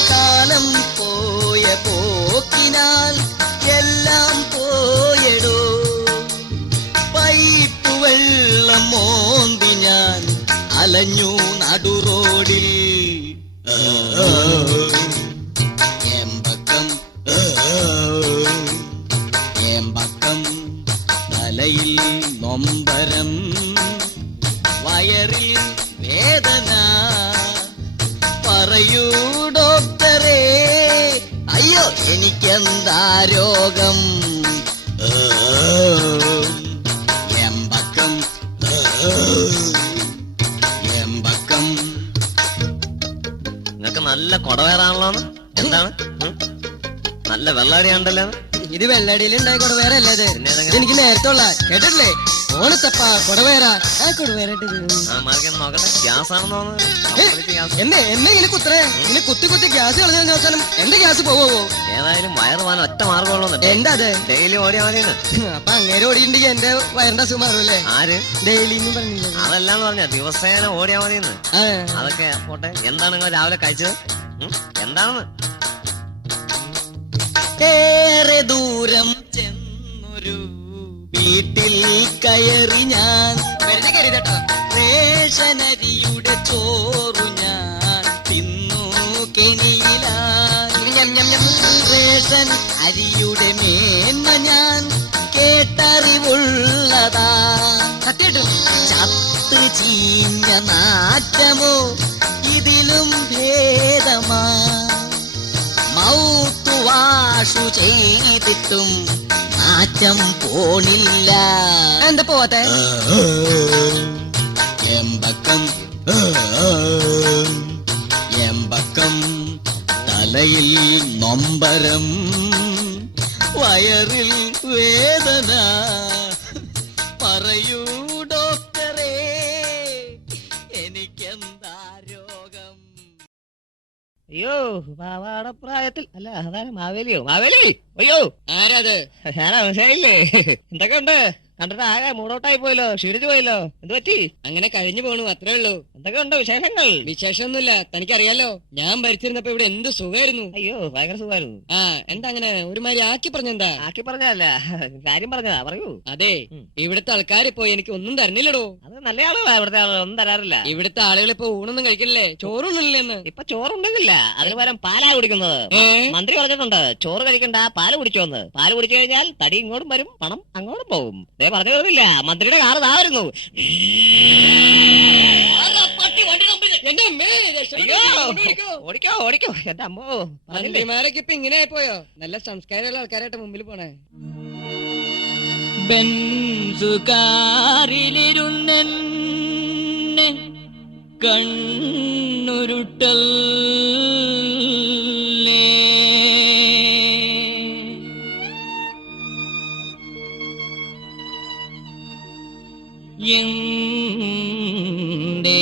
കാലം പോയ പോക്കിനാൽ എല്ലാം പോയടോ, പൈപ്പ് വെള്ളം മോന്തി ഞാൻ അലഞ്ഞു നടുറോഡിൽ. ഏമ്പക്കം തലയിൽ നൊമ്പരം, വയറിൽ വേദന, പറയൂ ഡോക്ടറേ അയ്യോ എനിക്കെന്താ രോഗം? ഏമ്പക്കം. നിങ്ങൾക്ക് നല്ല കൊടവേറാണല്ലോ. എന്താണ്? നല്ല വെള്ളടിയാണ്ടല്ലോ. ഇത് വെള്ളടിയിലുണ്ടായ കൊടവേര അല്ലേ? എനിക്ക് നേരത്തെ ഉള്ള കേട്ടിട്ടില്ലേ? ഓണത്തപ്പ കൊടവേര. ആ കൊടവേര നോക്കട്ടെ. ഗ്യാസ് ആണെന്ന് തോന്നുന്നു. എന്നെ ഇങ്ങനെ കുത്തണേ? ഇങ്ങനെ കുത്തി ഗ്യാസ് കളഞ്ഞ അവസാനം എന്റെ ഗ്യാസ് പോവോ? ഏതായാലും വയറ് പോകാൻ ഒറ്റ മാർഗമുള്ളൂ. എന്താ അത്? ഡെയിലി ഓടിയാൽ മതി. അപ്പൊ അങ്ങേരെ ഓടിയിട്ടുണ്ടെങ്കിൽ എന്റെ വയറിന്റെ അസുഖം മാറുമല്ലേ? ആര്? ഡെയിലി പറഞ്ഞില്ല. അതല്ലാന്ന് പറഞ്ഞ ദിവസേന ഓടിയാൽ മതിയെന്ന്. അതൊക്കെ പോട്ടെ. എന്താണ് നിങ്ങൾ രാവിലെ കഴിച്ചത്? എന്താണെന്ന്? ഏറെ ദൂരം ചെന്നൊരു വീട്ടിൽ കയറി ഞാൻ, വെറുതെ കരുതട്ടോ. റേഷനരിയുടെ ചോറു ഞാൻ തിന്നു കെണിയിലായി. റേഷൻ അരിയുടെ മേന്മ ഞാൻ കേട്ടറിവുള്ളതാ, ചത്ത് ചീഞ്ഞ നാറ്റമോ ഇതിലും ഭേദമാ, മൗത്ത് വാഷു ചെയ്തിട്ടും നാറ്റം പോണില്ല. എന്താ പോവാത്തെ? ഏമ്പക്കം തലയിൽ നൊമ്പരം, വയറിൽ വേദന, പറയൂ ഡോക്ടറേ എനിക്കെന്താ അയ്യോ പാവാടപ്രായത്തിൽ അല്ല അതാണ് മാവേലിയോ മാവേലി അയ്യോ ആരാത്? ഞാനാ മനസ്സിലായില്ലേ? എന്തൊക്കെ ഉണ്ട്? കണ്ടിട്ട് ആകെ മൂടോട്ടായി പോയല്ലോ, ക്ഷീണിച്ചു പോയല്ലോ, എന്ത് പറ്റി? അങ്ങനെ കഴിഞ്ഞു പോണു, അത്രേ ഉള്ളൂ. എന്തൊക്കെ ഉണ്ട് വിശേഷങ്ങൾ? വിശേഷമൊന്നുമില്ല, തനിക്കറിയാലോ ഞാൻ ഭരിച്ചിരുന്നപ്പോ ഇവിടെ എന്ത് സുഖമായിരുന്നു. അയ്യോ ഭയങ്കര സുഖമായിരുന്നു. ആ എന്താ അങ്ങനെ ഒരുമാതിരി ആക്കി പറഞ്ഞെന്താ? ആക്കി പറഞ്ഞതല്ല, കാര്യം പറഞ്ഞതാ, പറയൂ. അതെ, ഇവിടുത്തെ ആൾക്കാരിപ്പോ എനിക്ക് ഒന്നും തരുന്നില്ലടോ. അത് നല്ല ആളുകളാ ഇവിടുത്തെ ആളുകൾ, ഒന്നും തരാറില്ല. ഇവിടുത്തെ ആളുകൾ ഇപ്പൊ ഊണൊന്നും കഴിക്കണില്ലേ, ചോറൊന്നുമില്ലെന്ന്. ഇപ്പൊ ചോറുണ്ടെങ്കില്ല, അതിന് പകരം പാലാ കുടിക്കുന്നത്. മന്ത്രി പറഞ്ഞിട്ടുണ്ട് ചോറ് കഴിക്കണ്ട, പാല് കുടിച്ചോന്ന്. പാല് കുടിച്ചു കഴിഞ്ഞാൽ തടി ഇങ്ങോട്ടും വരും, പണം അങ്ങോട്ടും പോകും. പറഞ്ഞു വരുന്നില്ല, മന്ത്രിയുടെ കാറ് താരുന്നു. ഓടിക്കോ ഓടിക്കോ എന്റെ അമ്മോ. മന്ത്രിമാരൊക്കെ ഇപ്പൊ ഇങ്ങനെ ആയിപ്പോയോ? നല്ല സംസ്കാരമുള്ള ആൾക്കാരായിട്ട് മുമ്പിൽ പോണേ. ബെൻസുകാരിലിരുന്നെ കണ്ണുരുട്ടൽ എന്റെ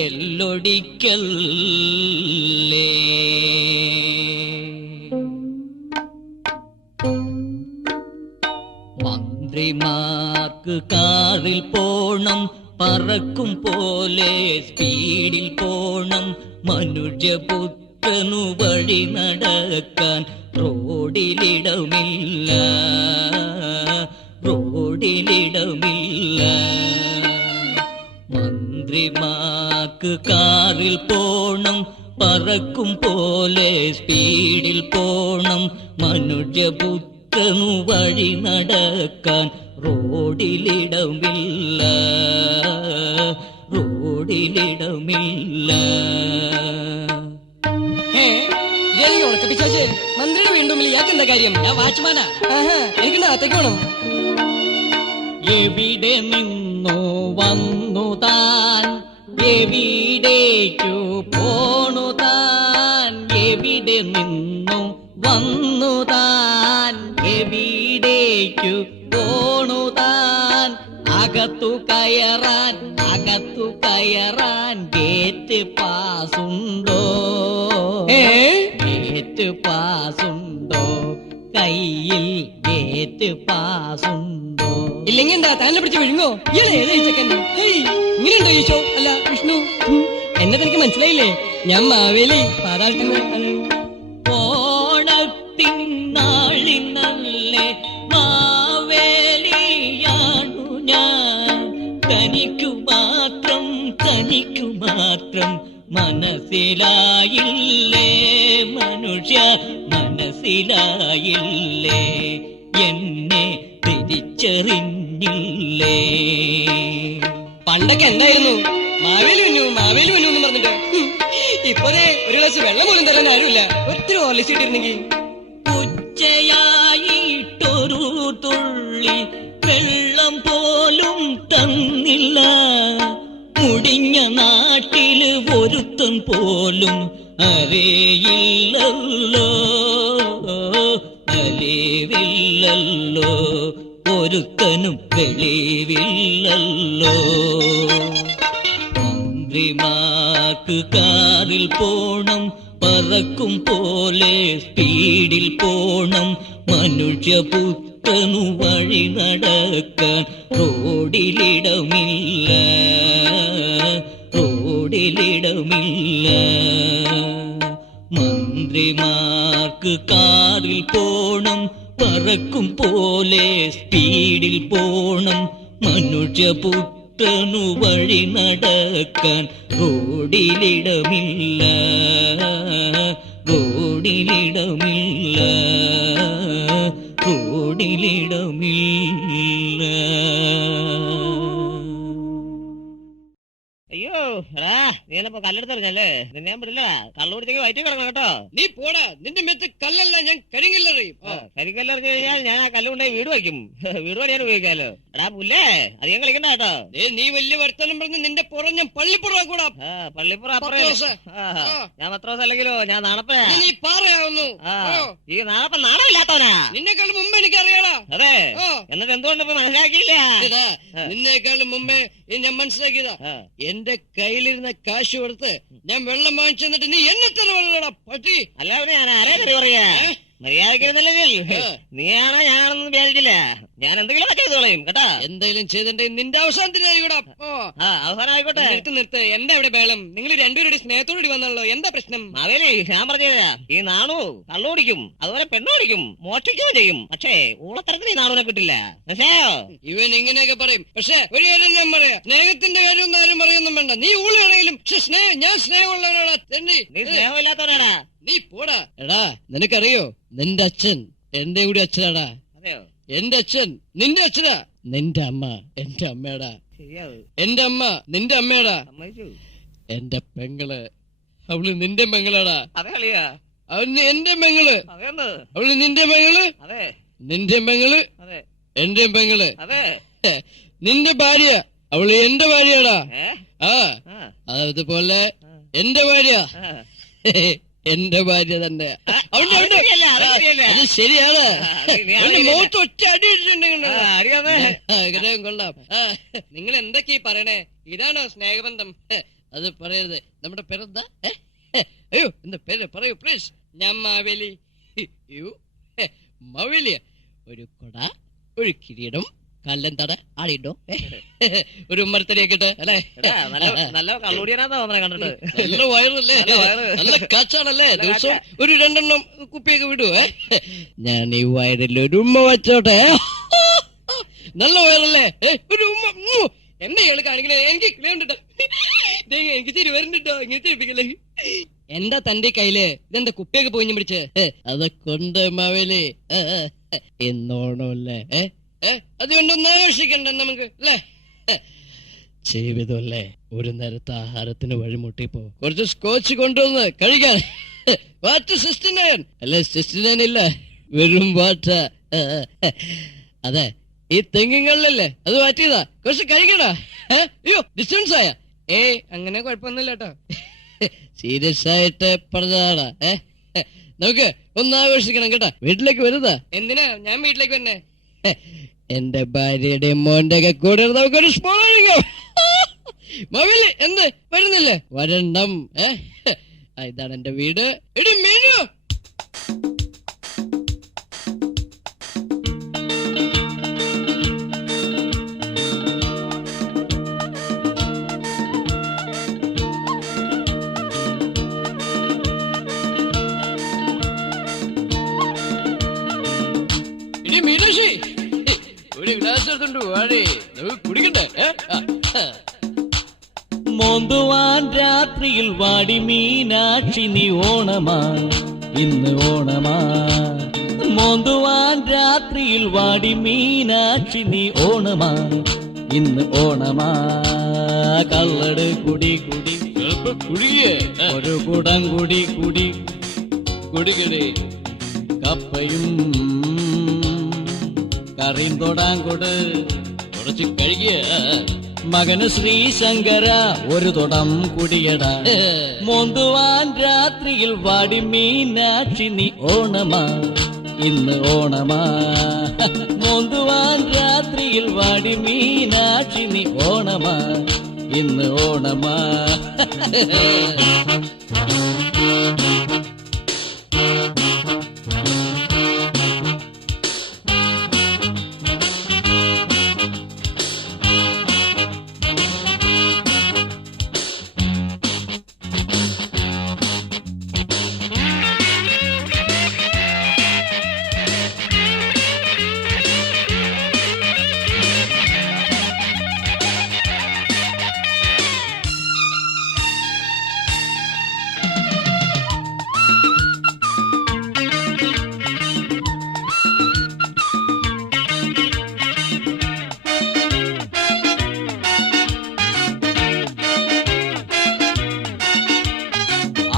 എല്ലൊടിക്കല്ലേ മന്ത്രിമാർക്ക് കാറിൽ പോണം, പറക്കും പോലെ സ്പീഡിൽ പോണം. മനുഷ്യപുത്രനു വഴി നടക്കാൻ റോഡിലിടമില്ല, റോഡിലിടമില്ല. മന്ത്രിമാർക്ക് കാറിൽ പോണം, പറക്കും പോലെ സ്പീഡിൽ പോണം. മനുഷ്യപുത്രനു വഴി നടക്കാൻ റോഡിലിടമില്ല, റോഡിലിടമില്ല. ഉണക്കപ്പിച്ചാച്ച് മന്ത്രിയുടെ വീണ്ടും ഇയാൾക്ക് എന്താ കാര്യം? ഞാൻ വാച്ച്മാനാ. എനിക്ക് നാത്തേക്ക് വേണം. എവിടെ നിന്നു വന്നു താൻ, എവിടേക്കു പോണു താൻ? എവിടെ നിന്നു വന്നു താൻ, എവിടേക്കു പോണു താൻ? അകത്തു കയറാൻ, അകത്തു കയറാൻ ഗേറ്റ് പാസുണ്ടോ? ഗേറ്റ് പാസുണ്ടോ? കയ്യിൽ ഗേറ്റ് പാസുണ്ടോ? ഇല്ലെങ്കിൽ എന്താ താനെ പിടിച്ച് വിഴുങ്ങോ? ഇയാളെ ഏതായിച്ചക്കൻ? ഇങ്ങനെയുണ്ടോ ഈശോ? അല്ല വിഷ്ണു, എന്നെ തനിക്ക് മനസ്സിലായില്ലേ? ഞാൻ മാവേലി പാതാളത്തിന്. ഓണത്തിൻ നാളിനല്ലേ മാവേലിയാണു ഞാൻ. തനിക്കു മാത്രം, തനിക്കു മാത്രം മനസ്സിലായില്ലേ മനുഷ്യ, മനസ്സിലായില്ലേ? എന്നെ തിരിച്ചറിഞ്ഞില്ലേ? പണ്ടൊക്കെ എന്തായിരുന്നു മാവേലി വന്നു മാവേലി വന്നു എന്ന് പറഞ്ഞിട്ട് ഇപ്പോഴേ ഒരു ഗ്ലാസ് വെള്ളം പോലും തരാൻ ആരുമില്ല. ഒത്തിരി ഓർലിച്ചിട്ടിരുന്നെങ്കിൽ. ഉച്ചയായിട്ടൊരു തുള്ളി വെള്ളം പോലും തന്നില്ല. മുടിഞ്ഞ നാട്ടില് ഒരുത്തൻ പോലും അറിയില്ലല്ലോ, അറിവില്ലല്ലോ, ഒരുത്തനും വെളിവില്ലല്ലോ. മന്ത്രിമാർക്ക് കാറിൽ പോണം, പറക്കും പോലെ സ്പീഡിൽ പോണം. മനുഷ്യപുത്രനു വഴി നടക്കാൻ റോഡിലിടമില്ല, റോഡിലിടമില്ല. മന്ത്രിമാർക്ക് കാറിൽ പോണം, പറക്കും പോലെ സ്പീഡിൽ പോണം. മനുഷ്യപുത്രനു വഴി നടക്കാൻ റോഡിലിടമില്ല, റോഡിലിടമില്ല, റോഡിലിടമില്ല. അയ്യോ എടാ, നീ എന്നെ പറഞ്ഞപ്പോ കല്ലെടുത്തറിഞ്ഞല്ലേ നിന്നെ ഞാൻ വിടില്ല. കള്ളുപിടിച്ചെങ്കിൽ വയറ്റി കിടക്കണം കേട്ടോ. നീ പോടാ, നിന്റെ മെത്ത് കല്ലല്ല, ഞാൻ കരിങ്കല്ലെറിയും. കരിങ്കല്ലെറിഞ്ഞു കഴിഞ്ഞാൽ ഞാൻ ആ കല്ലുകൊണ്ടേ വീട് വയ്ക്കും. വീട് പണിയാൻ ഉപയോഗിക്കാലോ. എടാ പുല്ലേ അധികം കളിക്കണ്ട കേട്ടോ. നീ വലിയ വർത്തനം പറഞ്ഞ് നിന്റെ പുറം ഞാൻ പള്ളിപ്പുറം കൂടാ. പള്ളിപ്പുറം അപ്പുറം ഞാൻ പത്രോസ് അല്ലെങ്കിലോ ഞാൻ നാണപ്പനാ. നീ പാറയാവുന്നു. ഈ നാണപ്പൻ നാണമില്ലാത്തവനാ. നിന്നെക്കാളും മുമ്പ് എനിക്കറിയാടാ. അതെ, എന്നിട്ട് എന്തുകൊണ്ട് ഇപ്പൊ മനസ്സിലാക്കിയില്ല? നിന്നേക്കാളും മുമ്പേ ഞാൻ മനസ്സിലാക്കിയതാ. എന്റെ കയ്യിലിരുന്ന കാശ് കൊടുത്ത് ഞാൻ വെള്ളം വാങ്ങിച്ചെന്നിട്ട് നീ എന്നെ തന്നെ പറയടാ പട്ടി. അല്ല അവനെ ഞാൻ ആരേ കറി പറയാ. മര്യാദക്കിരുന്നില്ലെങ്കിൽ നീയാണോ ഞാനാണെന്ന് വിചാരിക്കില്ല. ഞാൻ എന്തെങ്കിലും ചെയ്തു കളയും കേട്ടാ. എന്തെങ്കിലും ചെയ്തിട്ടുണ്ടെങ്കിൽ നിന്റെ അവസാനത്തിനായിക്കൂടാ. അവസാനം ആയിക്കോട്ടെ. നിർത്ത്. എന്താ ഇവിടെ ബേളം? നിങ്ങൾ രണ്ടുപേരുടെ സ്നേഹത്തോടുകൂടി വന്നല്ലോ, എന്താ പ്രശ്നം? അതേലേ ഞാൻ പറഞ്ഞതാ. ഈ നാണു കള്ളുപിടിക്കും, അതുപോലെ പെണ്ണുപിടിക്കും, മോഷ്ടിക്കുകയും ചെയ്യും. പക്ഷേ ഊളത്തരത്തിന് ഈ നാണുവിനെ കിട്ടില്ല. മനസ്സിലായോ? ഇവൻ ഇങ്ങനെയൊക്കെ പറയും. പക്ഷെ ഒരു കാര്യം ഞാൻ പറയാം, സ്നേഹത്തിന്റെ കാര്യം ആരും പറയൊന്നും വേണ്ട. നീ ഊളാണെങ്കിലും പക്ഷെ ഞാൻ സ്നേഹമുള്ളവനാടാ. നീ സ്നേഹമില്ലാത്തവനാടാ. നീ പോടാ. എടാ നിനക്കറിയോ, നിന്റെ അച്ഛൻ എന്റെ കൂടി അച്ഛനാടാ. അതെയോ? എന്റെ അച്ഛൻ നിന്റെ അച്ഛനാ. നിന്റെ അമ്മ എന്റെ അമ്മയാടാ. എന്റെ അമ്മ നിന്റെ അമ്മയാടാ. എന്റെ പെങ്ങള് അവള് നിന്റെ പെങ്ങളാടാ. അതെ കളിയാ. അവന് എന്റെ പെങ്ങള്. അവള് നിന്റെ പെങ്ങള്. അതെ. നിന്റെ പെങ്ങള്. അതെ. എന്റെ പെങ്ങള്. അതെ. നിന്റെ ഭാര്യ അവള് എന്റെ ഭാര്യയാടാ. അതുപോലെ എന്റെ ഭാര്യ എന്റെ ഭാര്യ തന്നെ. അത് ശരിയാണ്. മുഖത്ത് ഒറ്റ അടി ഇട്ടിട്ടുണ്ടെങ്കിൽ കൊള്ളാം. നിങ്ങൾ എന്തൊക്കെയാ പറയണേ? ഇതാണോ സ്നേഹബന്ധം? അത് പറയരുത്. നമ്മുടെ പേരെന്താ? അയ്യോ എന്താ പേര് പറയൂ പ്ലീസ്. ഞാൻ മാവേലി. മാവേലിയ. ഒരു കൊട, ഒരു കിരീടം, കല്ലൻ തട ആടിണ്ടോ, ഒരു ഉമ്മരത്തടിയൊക്കെ ഇട്ട് അല്ലേ? നല്ല കള്ളുടിയാനാ കണ്ടിട്ട്. നല്ല വയറല്ലേ, നല്ല കാച്ചാണല്ലേ. ദിവസം ഒരു 2 എണ്ണം കുപ്പിയൊക്കെ വിടുവേ. ഞാൻ ഈ വയറിൽ ഒരു ഉമ്മ വെച്ചോട്ടെ. നല്ല വയറല്ലേ, ഒരു ഉമ്മ. എന്നെ ഇയാൾ കാണിക്കണേ, എനിക്ക് കിളിയുണ്ടോ, എനിക്ക് ചിരി വരുന്നുണ്ടോ, ഇങ്ങനെ ചിരിപ്പിക്കല്ലേ. എന്താ തന്റെ കയ്യില് ഇതെന്താ കുപ്പിയൊക്കെ പോയിഞ്ഞു പിടിച്ച്? അതൊക്കെ മാവേലി എന്നോണല്ലേ. അതുകൊണ്ടൊന്നും ആഘോഷിക്കണ്ട നമുക്ക് അല്ലേ? ജീവിതമല്ലേ, ഒരു നേരത്തെ ആഹാരത്തിന് വഴിമുട്ടിപ്പോ കുറച്ച് സ്കോച്ച് കൊണ്ടുവന്ന് കഴിക്കാൻ. വാട്ട് 69 അല്ലെ? 69 ഇല്ല, വെറും വാട്ട. അതെ, ഈ തെങ്ങിങ്ങളിലല്ലേ അത് മാറ്റിയതാ. കുറച്ച് കഴിക്കണ. അയ്യോ ഡിസ്റ്റൻസ് ആയ. അങ്ങനെ കുഴപ്പമൊന്നുമില്ല കേട്ടോ. സീരിയസ് ആയിട്ട് പറഞ്ഞതാണ്. നമുക്ക് ഒന്ന് ആഘോഷിക്കണം കേട്ടാ. വീട്ടിലേക്ക് വരുതാ. എന്തിനാ ഞാൻ വീട്ടിലേക്ക് വന്നെ? എന്റെ ഭാര്യയുടെ മോന്റെ ഒക്കെ കൂടെ നമുക്കൊരു സ്മോളിങ്ങോ. മകള് എന്ത് വരുന്നില്ലേ? വരണ്ടം. ഇതാണ് എന്റെ വീട്. എടി മെനു. ഇനി മീനാക്ഷി ഒരു ഗ്ലാസ് എടുത്തോണ്ട് വാടേ, നമുക്ക് കുടിക്കണ്ടേ? മോന്തുവാൻ രാത്രിയിൽ വാടി മീനാക്ഷി നീ ഓണമാ, ഇന്ന് ഓണമാ. മോന്തുവാൻ രാത്രിയിൽ വാടി മീനാക്ഷി നീ ഓണമാ, ഇന്ന് ഓണമാ. കള്ളട് കുടി കുടി കുടിയേ, ഒരു കുടം കുടി കുടി കുടിക്കടേ. കപ്പയും കറിയും തൊടാൻ കൊട്, കുറച്ച് കഴുകിയ മകന് ശ്രീശങ്കര ഒരു തൊടം കുടിയട. മോന്തുവാൻ രാത്രിയിൽ വാടി മീനാക്ഷി നീ ഓണമാ, ഇന്ന് ഓണമാ. മോന്തുവാൻ രാത്രിയിൽ വാടി മീനാക്ഷി നീ ഓണമാ, ഇന്ന് ഓണമാ.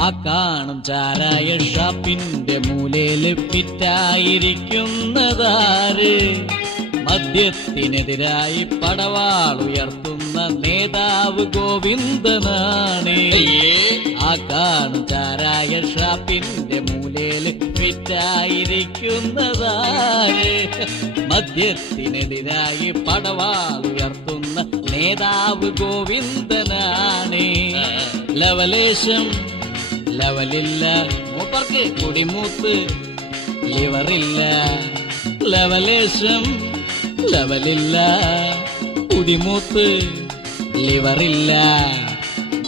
ആ കാണും ചാരായ ഷാപ്പിന്റെ മൂലയില് ഫിറ്റായിരിക്കുന്നതാര്? മദ്യത്തിനെതിരായി പടവാളുയർത്തുന്ന നേതാവ് ഗോവിന്ദനാണ്. ആ കാണും ചാരായ ഷാപ്പിന്റെ മൂലയില് ഫിറ്റായിരിക്കുന്നതാര്? മദ്യത്തിനെതിരായി പടവാളുയർത്തുന്ന നേതാവ് ഗോവിന്ദനാണ്. ലവലേശം ലവലില്ല മൂപ്പർക്ക് കുടിമൂത്ത് ലിവറില്ല. ലവലേശം ലവലില്ല കുടിമൂത്ത് ലിവറില്ല.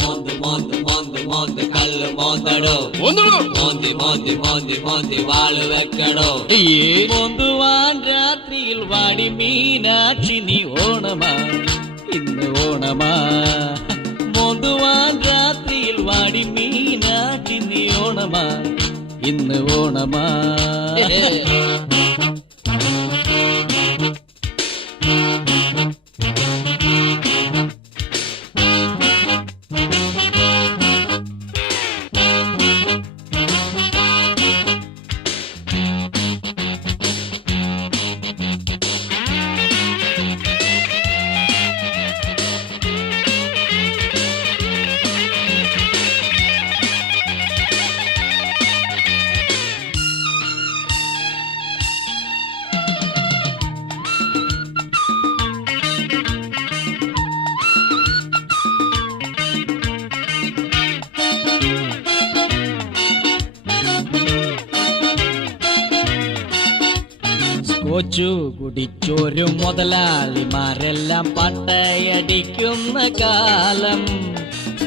മോന്ത് മോന്ത് മോന്ത് മോന്ത് കള്ള് മോന്തടോ, മോന്തി മോന്തി മോന്തി മോന്തി വാള് വെക്കടോ. മോന്തുവാൻ രാത്രിയിൽ വാടി മീനാക്ഷി നീ ഓണമാ ഇന്ന് ഓണമാ. മോന്തുവാൻ രാത്രിയിൽ വാടി മീനാക്ഷി നീ ഓണമാ ഇന്ന് ഓണമാ. കൊച്ചു കുടിച്ചൊരു മുതലാളിമാരെല്ലാം പട്ടയടിക്കുന്ന കാലം.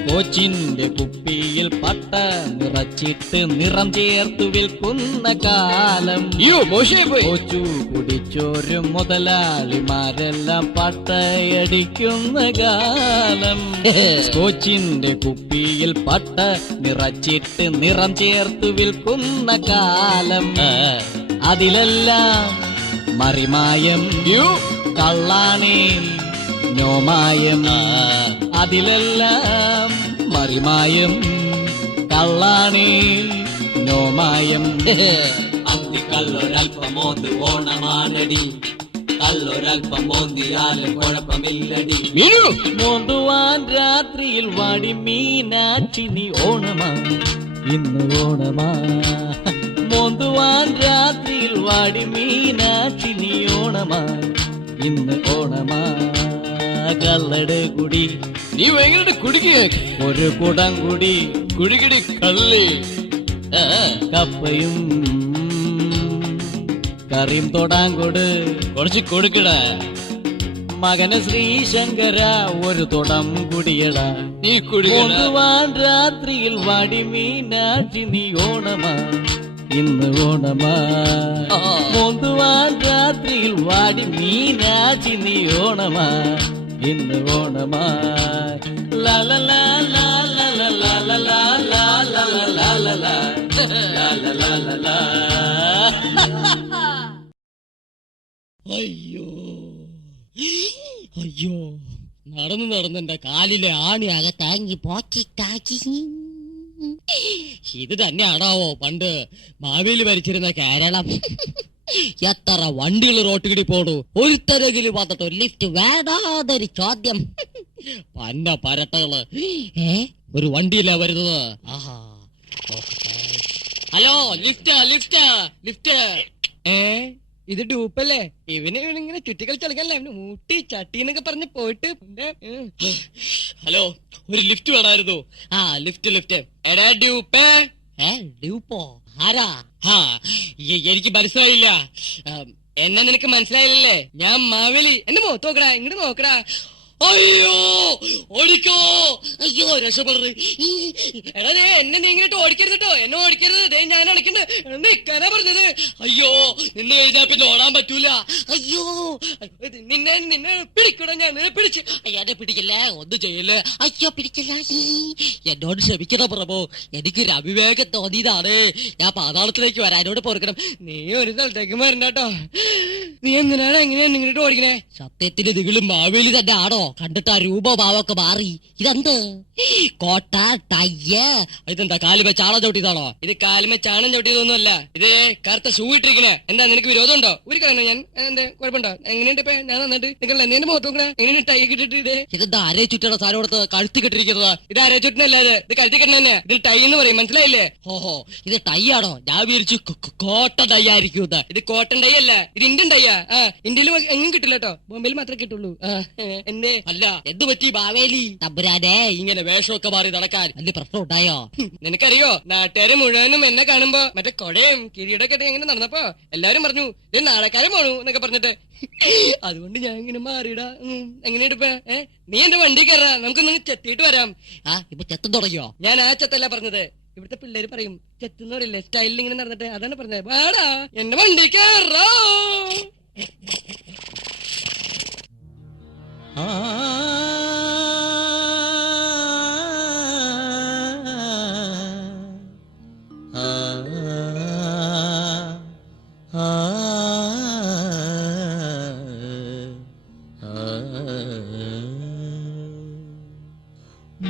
കൊച്ചിന്റെ കുപ്പിയിൽ പട്ട നിറച്ചിട്ട് നിറം ചേർത്ത് വിൽക്കുന്ന കാലം. കൊച്ചു കുടിച്ചൊരു മുതലാളിമാരെല്ലാം പട്ടയടിക്കുന്ന കാലം. കൊച്ചിന്റെ കുപ്പിയിൽ പട്ട നിറച്ചിട്ട് നിറം ചേർത്ത് വിൽക്കുന്ന കാലം. അതിലെല്ലാം മറിമായം കള്ളാണേ നോമായം. അതിലെല്ലാം മറിമായം കള്ളാണേ നോമായം. അന്തിക്കല്ലൊരൽപ്പം മോന്ത് ഓണമാനടി, കല്ലൊരൽപ്പം മോന്തിയാലും കുഴപ്പമില്ലടി. മോന്തുവാൻ രാത്രിയിൽ വാടി മീനാക്ഷി നീ ഓണമാ ഇന്ന് ഓണമാ. മോന്തുവാൻ രാത്രിയിൽ വാടി മീനാക്ഷി നീ ഓണമാ ഇന്ന് ഓണമാ. കള്ളട് കുടി നീ ഭയങ്കര കുടിക്കുക, ഒരു കുടം കുടി കുടിക്കടി കള്ളി. കപ്പയും കറിയും തൊടാൻ കൊട് കുറച്ച് കൊടുക്കട. മകന് ശ്രീശങ്കര ഒരു തൊടം കുടിയട. നീ കുടിക്കുവാൻ രാത്രിയിൽ വാടി മീനാക്ഷി നീ ഓണമാ ഇന്ന് ഓണമാ. മോന്തുവാൻ രാത്രിയിൽ വാടി മീനാക്ഷി നീ ഓണമാ ഇന്ന് ഓണമാ. ലാലലാ ലാലലാ ലാലലാ ലാലലാ ലാലലാ. അയ്യോ അയ്യോ, നടന്നു നടന്നെന്റെ കാലിലെ ആണി അകത്താങ്ങി പോച്ചിട്ടാക്കി. ഇത് തന്നെയാണാവോ പണ്ട് മാവേലി ഭരിച്ചിരുന്ന കേരളം? എത്ര വണ്ടികൾ റോട്ടുകിടി പോടൂ, ഒരുത്തരെങ്കിലും വന്നിട്ട് ഒരു ലിഫ്റ്റ് വേണ്ടാതൊരു ചോദ്യം. പന്ന പരട്ടകള് ഒരു വണ്ടിയിലാ വരുന്നത്. ആഹാ, ഹലോ ലിഫ്റ്റ് ലിഫ്റ്റ് ലിഫ്റ്റ്. ഇത് ഡൂപ്പല്ലേ? ഇവനിങ്ങനെ ചുറ്റിക്കൾ ചളിക്കല്ലേ, അവന് മൂട്ടി ചട്ടി എന്നൊക്കെ പറഞ്ഞ് പോയിട്ട്. ഹലോ, ഒരു ലിഫ്റ്റ് വേണമായിരുന്നു. ആ ലിഫ്റ്റ് ലിഫ്റ്റ്. എടാ ഡ്യൂപ്പേ. ഡ്യൂപ്പോ? ആരാ? എനിക്ക് മനസ്സിലായില്ല. എന്നാ നിനക്ക് മനസ്സിലായില്ലേ? ഞാൻ മാവേലി. എന്നെ മുഖത്ത് നോക്കടാ, ഇങ്ങോട്ട് നോക്കടാ. അയ്യോ ഓടിക്കോ, അയ്യോ രക്ഷപ്പെടരുത്. എടാ എന്നെ നീ ഇങ്ങോട്ട് ഓടിക്കരുത് കേട്ടോ, എന്നെ ഓടിക്കരുത്. ദേ ഞാൻ അടക്കണ്ട്, നിക്കാനാ പറഞ്ഞത്. അയ്യോ നിന്ന് കഴിഞ്ഞാ പിന്നെ ഓടാൻ പറ്റൂല. അയ്യോ നിന്നെ പിടിക്കടാ, ഞാൻ പിടിച്ച്. അയ്യാനെ പിടിക്കല്ലേ, ഒന്നും ചെയ്യല്ലേ. അയ്യോ പിടിക്കല്ല, എന്നോട് ക്ഷമിക്കണം പ്രഭു, എനിക്കൊരു അവിവേകം തോന്നിയതാണ്. ഞാൻ പാതാളത്തിലേക്ക് വരാനോട് പൊറുക്കണം. നീ ഒരു സ്ഥലത്തേക്ക് വരണ്ട കേട്ടോ. നീ എന്തിനാണ് എങ്ങനെയാ ഇങ്ങോട്ട് ഓടിക്കണേ? സത്യത്തിന് നിങ്ങളും മാവേലി തന്നെ ആണോ? കണ്ടിട്ട് ആ രൂപഭാവമൊക്കെ മാറി. ഇതെന്ത് കോട്ട ടയ്യ? ഇതെന്താ കാലുമേ ചാണം ചവിട്ടിയതാണോ? ഇത് കാലുമേ ചാണം ചവിട്ടിയതൊന്നുമല്ല. ഇത് കറുത്ത ഷൂ ഇട്ടിരിക്കണേ. എന്താ നിനക്ക് വിരോധമുണ്ടോ? ഒരു കാരണം ഞാൻ എന്താ കുഴപ്പമുണ്ടോ? എങ്ങനെയുണ്ട് ഇപ്പൊ? ഞാൻ നന്നിട്ട് നിങ്ങൾ എന്നെ മുഖത്ത് നോക്കണേ. എങ്ങനെയാണ് ടൈ കിട്ടിട്ട്? ഇതെന്താ അരേ ചുറ്റുള്ള സാധനം കൊടുത്ത് കഴുത്തി കെട്ടിരിക്കുന്നത്? ഇത് അരേ ചുറ്റിനല്ല, ഇത് കഴുത്തി കെട്ടണ തന്നെ. ഇതിൽ ടൈ എന്ന് പറയും, മനസ്സിലായില്ലേ? ഓഹോ, ഇത് ടൈ ആണോ? ഞാൻ വിചാരിച്ചു കോട്ട ടൈ ആയിരിക്കും. ഇത് കോട്ടൺ ടൈ അല്ല, ഇത് ഇന്ത്യൻ ടൈയാ. ഇന്ത്യയിൽ എങ്ങും കിട്ടില്ല കേട്ടോ, ബോംബെയിൽ മാത്രമേ കിട്ടുള്ളൂ. എന്നെ അല്ല, എന്ത് പറ്റി ബാവേലി തമ്പുരാനെ ഇങ്ങനെ വേഷമൊക്കെ മാറി നടക്കാൻ? വലിയ പ്രശ്നം ഉണ്ടായോ? നിനക്കറിയോ, നാട്ടുകാരെ മുഴുവനും എന്നെ കാണുമ്പോ മറ്റേ കൊടയും കിരീടൊക്കെ എങ്ങനെ നടന്നപ്പോ എല്ലാവരും പറഞ്ഞു ഇത് നാളെക്കാരൻ പോണു എന്നൊക്കെ പറഞ്ഞിട്ട്. അതുകൊണ്ട് ഞാൻ ഇങ്ങനെ മാറിയിടാ. എങ്ങനെയാ നീ എന്റെ വണ്ടി കയറാ, നമുക്കൊന്ന് ചെത്തിയിട്ട് വരാം. ഇപ്പൊ ചെത്തം തുടങ്ങിയോ? ഞാൻ ആ ചെത്തല്ല പറഞ്ഞത്. ഇവിടുത്തെ പിള്ളേര് പറയും ചെത്തെന്ന് പറയില്ലേ, സ്റ്റൈലിൽ ഇങ്ങനെ നടന്നിട്ട്. അതാണ് പറഞ്ഞത്. വാടാ എന്റെ വണ്ടി കയറാ.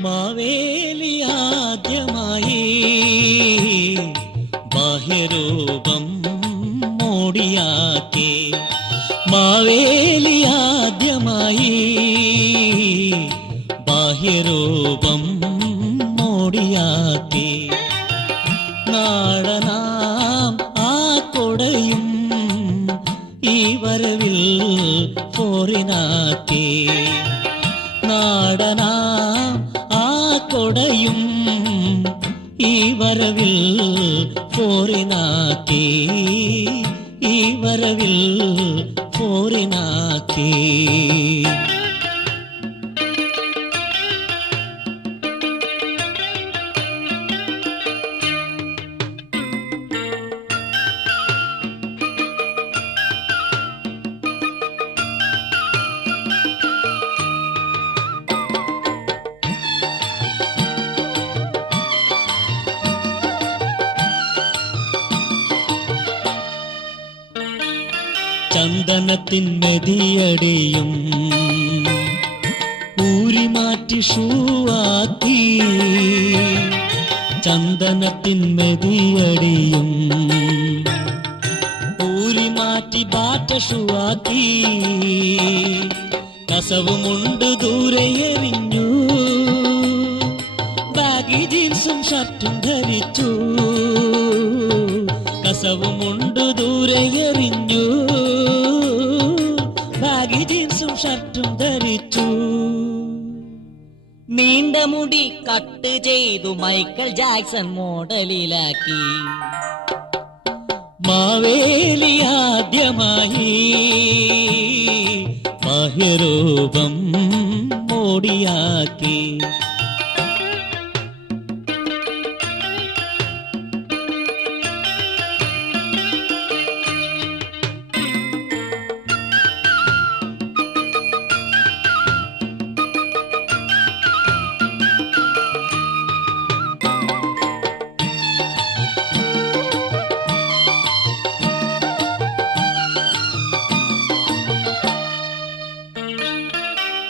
മാവേലി ആദ്യമായി ബാഹ്യരൂപം മോടിയാക്കി. മാവേലി ആദ്യമായി ബാഹ്യരൂപം മോടിയാക്കി. നാടനാം ആ കൊടയും ഈ വരവിൽ പോറിനാക്കി. നാടനാം ആ കൊടയും ഈ വരവിൽ പോറിനാക്കി. ഈ വരവിൽ പോറിനാക്കി. ചന്ദനത്തിൻ മെതിയടിയും ഊരിമാറ്റി ഷൂവാക്കി. ചന്ദനത്തിൻ മെതിയടിയും ഊരിമാറ്റി ബാറ്റ ഷൂവാക്കി. കസവുമുണ്ട് ദൂരെ എറിഞ്ഞു, ബാഗി ജീൻസും ഷർട്ടും ധരിച്ചു. കസവുമുണ്ട് ദൂരെ എറിഞ്ഞു, ബാഗി ജീൻസും ഷർട്ടും ധരിച്ചു. നീണ്ട മുടി കട്ട് ചെയ്തു മൈക്കൽ ജാക്സൺ മോഡലിലാക്കി. മാവേലി ആദ്യമായി ബാഹ്യരൂപം മോടിയാക്കി.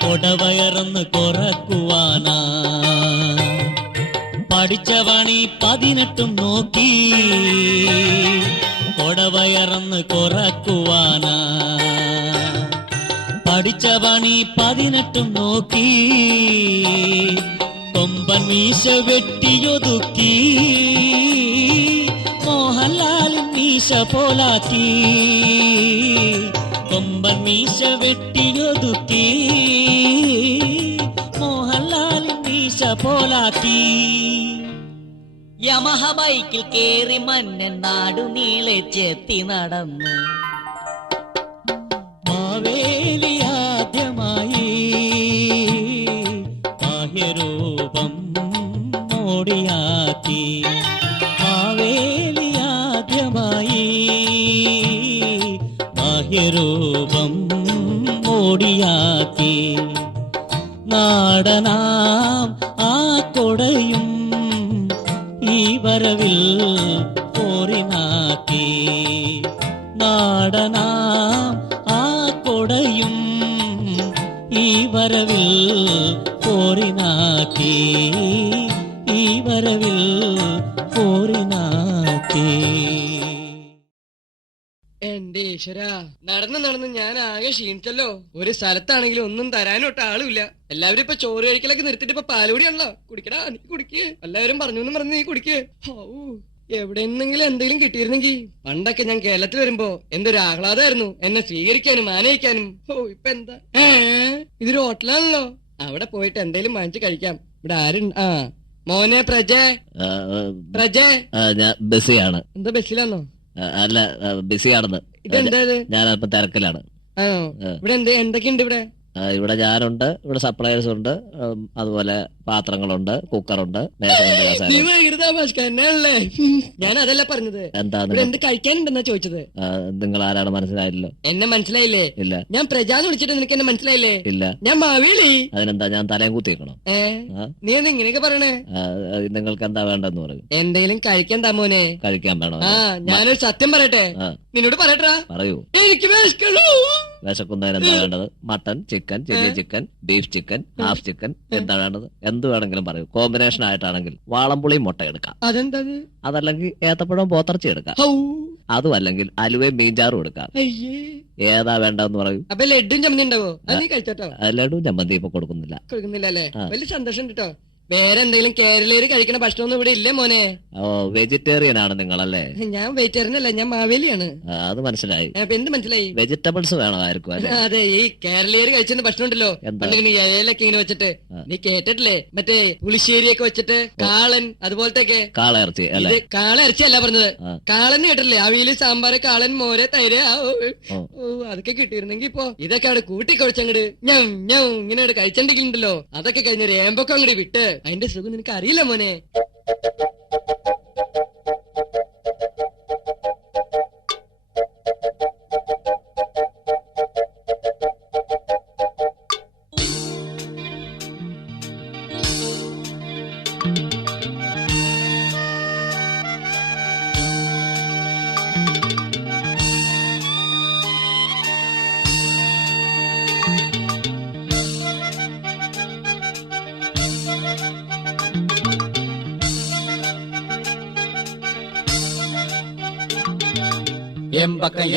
കൊടവയറന്ന് കുറക്കുവാനാ പഠിച്ച പണി 18 നോക്കി. കൊടവയറന്ന് കുറക്കുവാനാ പഠിച്ച പണി 18 നോക്കി. കൊമ്പൻ മീശ വെട്ടിയൊതുക്കി, മോഹൻലാലിൻ മീശ പോലാക്കി. കൊമ്പൻ മീശ വെട്ടിയൊതുക്കി, മോഹൻലാലിൻ മീശ പോലാക്കി. യമഹ ബൈക്കിൽ കേറി മന്നൻ നാടു നീളെ ചെത്തി നടന്നു. മാവേലി ആദ്യമായി ബാഹ്യരൂപം മോടിയാക്കി. മാവേലി ആദ്യമായി ബാഹ്യരൂപം മോടിയാക്കി. നാടനാം ആ കൊടയും ഈ വരവിൽ പോറിനാക്കി. നാടനാം ആ കൊടയും ഈ വരവിൽ പോറിനാക്കേ. എന്റെ ഈശ്വര, നടന്ന് ഞാൻ ആകെ ക്ഷീണിച്ചല്ലോ. ഒരു സ്ഥലത്താണെങ്കിലും ഒന്നും തരാനോട്ട് ആളുമില്ല. എല്ലാവരും ഇപ്പൊ ചോറ് കഴിക്കലൊക്കെ നിർത്തിട്ട് ഇപ്പൊ പാലുകൂടിയാണല്ലോ. കുടിക്കടാ, നീ കുടിക്ക്. എല്ലാവരും പറഞ്ഞു നീ കുടിക്ക്. എവിടെന്നെങ്കിലും എന്തെങ്കിലും കിട്ടിയിരുന്നെങ്കിൽ. പണ്ടൊക്കെ ഞാൻ കേരളത്തിൽ വരുമ്പോ എന്തൊരു ആഹ്ലാദമായിരുന്നു എന്നെ സ്വീകരിക്കാനും ആനയിക്കാനും. ഇപ്പൊ എന്താ? ഇതൊരു ഹോട്ടലാണല്ലോ. അവിടെ പോയിട്ട് എന്തേലും വാങ്ങിച്ച് കഴിക്കാം. ഇവിടെ ആരും. മോനെ പ്രജേ, ഞാൻ ബിസിയാണ്. എന്താ ബസ്സിലാന്നോ? അല്ല, ബിസിയാണെന്ന്. ഇതെന്താ? ഞാനല്പം തിരക്കിലാണ്. ആണോ? ഇവിടെ എന്തൊക്കെയുണ്ട് ഇവിടെ? ഇവിടെ ഞാനുണ്ട്, ഇവിടെ സപ്ലയേഴ്സ് ഉണ്ട്, അതുപോലെ പാത്രങ്ങളുണ്ട്, കുക്കറുണ്ട്, മേശയുണ്ട്. ഞാൻ അതല്ല പറഞ്ഞത്. എന്താണ്? എന്ത് കഴിക്കാനുണ്ടെന്നാ ചോദിച്ചത്. നിങ്ങൾ ആരാണ് മനസ്സിലായില്ലോ? എന്നെ മനസ്സിലായില്ലേ? ഇല്ല. ഞാൻ പ്രജാന്ന് വിളിച്ചിട്ട് നിനക്ക് എന്നെ മനസ്സിലായില്ലേ? ഇല്ല. ഞാൻ മാവേലി. അതിനെന്താ, ഞാൻ തലയും കുത്തിക്കണോ? നീ എന്താ ഇങ്ങനെയൊക്കെ പറയണേ? നിങ്ങൾക്ക് എന്താ വേണ്ടെന്ന് പറയും. എന്തെങ്കിലും കഴിക്കാൻ താമോനെ? കഴിക്കാൻ വേണോ? ഞാനൊരു സത്യം പറയട്ടെ, നിന്നോട് പറയട്ടാ. പറയൂ. എനിക്ക് വിശക്കുന്നതിന് എന്താ വേണ്ടത്? Mutton, chicken, chilli chicken, beef chicken, half chicken, എന്താ വേണ്ടത്? എന്ത് വേണമെങ്കിലും പറയൂ. കോമ്പിനേഷൻ ആയിട്ടാണെങ്കിൽ വാളംപുളിയും മുട്ട എടുക്കാം. അതെന്താ? അതല്ലെങ്കിൽ ഏത്തപ്പഴം പോത്തർച്ചി എടുക്കാം. അതും അല്ലെങ്കിൽ അലുവയും മീൻചാറും എടുക്കാം. ഏതാ വേണ്ടെന്ന് പറയൂ. അപ്പൊ ലഡും ചമ്മന്തി ഉണ്ടാവോ? അത് നീ കഴിച്ചോട്ടോ. ലഡും ചമ്മന്തി ഇപ്പൊ കൊടുക്കുന്നില്ല. അല്ലേ? വലിയ സന്തോഷം കേട്ടോ. വേറെ എന്തെങ്കിലും കേരളീയർ കഴിക്കണ ഭക്ഷണമൊന്നും ഇവിടെ ഇല്ലേ മോനെ? വെജിറ്റേറിയൻ ആണ് നിങ്ങളല്ലേ? ഞാൻ വെജിറ്റേറിയൻ അല്ല, ഞാൻ മാവേലിയാണ്. അത് മനസ്സിലായി. എന്ത് മനസ്സിലായി? വെജിറ്റബിൾസ് വേണം ആയിരിക്കും. അതെ, ഈ കേരളീയർ കഴിച്ചിരുന്ന ഭക്ഷണം ഉണ്ടല്ലോ, ഇലയിലൊക്കെ ഇങ്ങനെ വെച്ചിട്ട്. നീ കേട്ടിട്ടില്ലേ? മറ്റേ പുളിശ്ശേരിയൊക്കെ വെച്ചിട്ട് കാളൻ അതുപോലത്തെ. കാളയിറച്ചി അല്ലേ? കാളയിറച്ചി അല്ല പറഞ്ഞത്, കാളൻ കേട്ടില്ലേ? അവിയല്, സാമ്പാറ്, കാളൻ, മോര്, തൈര്. അതൊക്കെ കിട്ടിയിരുന്നെങ്കി ഇപ്പൊ ഇതൊക്കെ അവിടെ കൂട്ടിക്കൊഴിച്ചങ്ങട് ഇങ്ങനെ കഴിച്ചിട്ടുണ്ടെങ്കിലുണ്ടല്ലോ, അതൊക്കെ കഴിഞ്ഞ രേമ്പൊക്കെ അങ്ങോട്ട് വിട്ട് അതിന്റെ സുഖം നിനക്ക് അറിയില്ല മോനെ.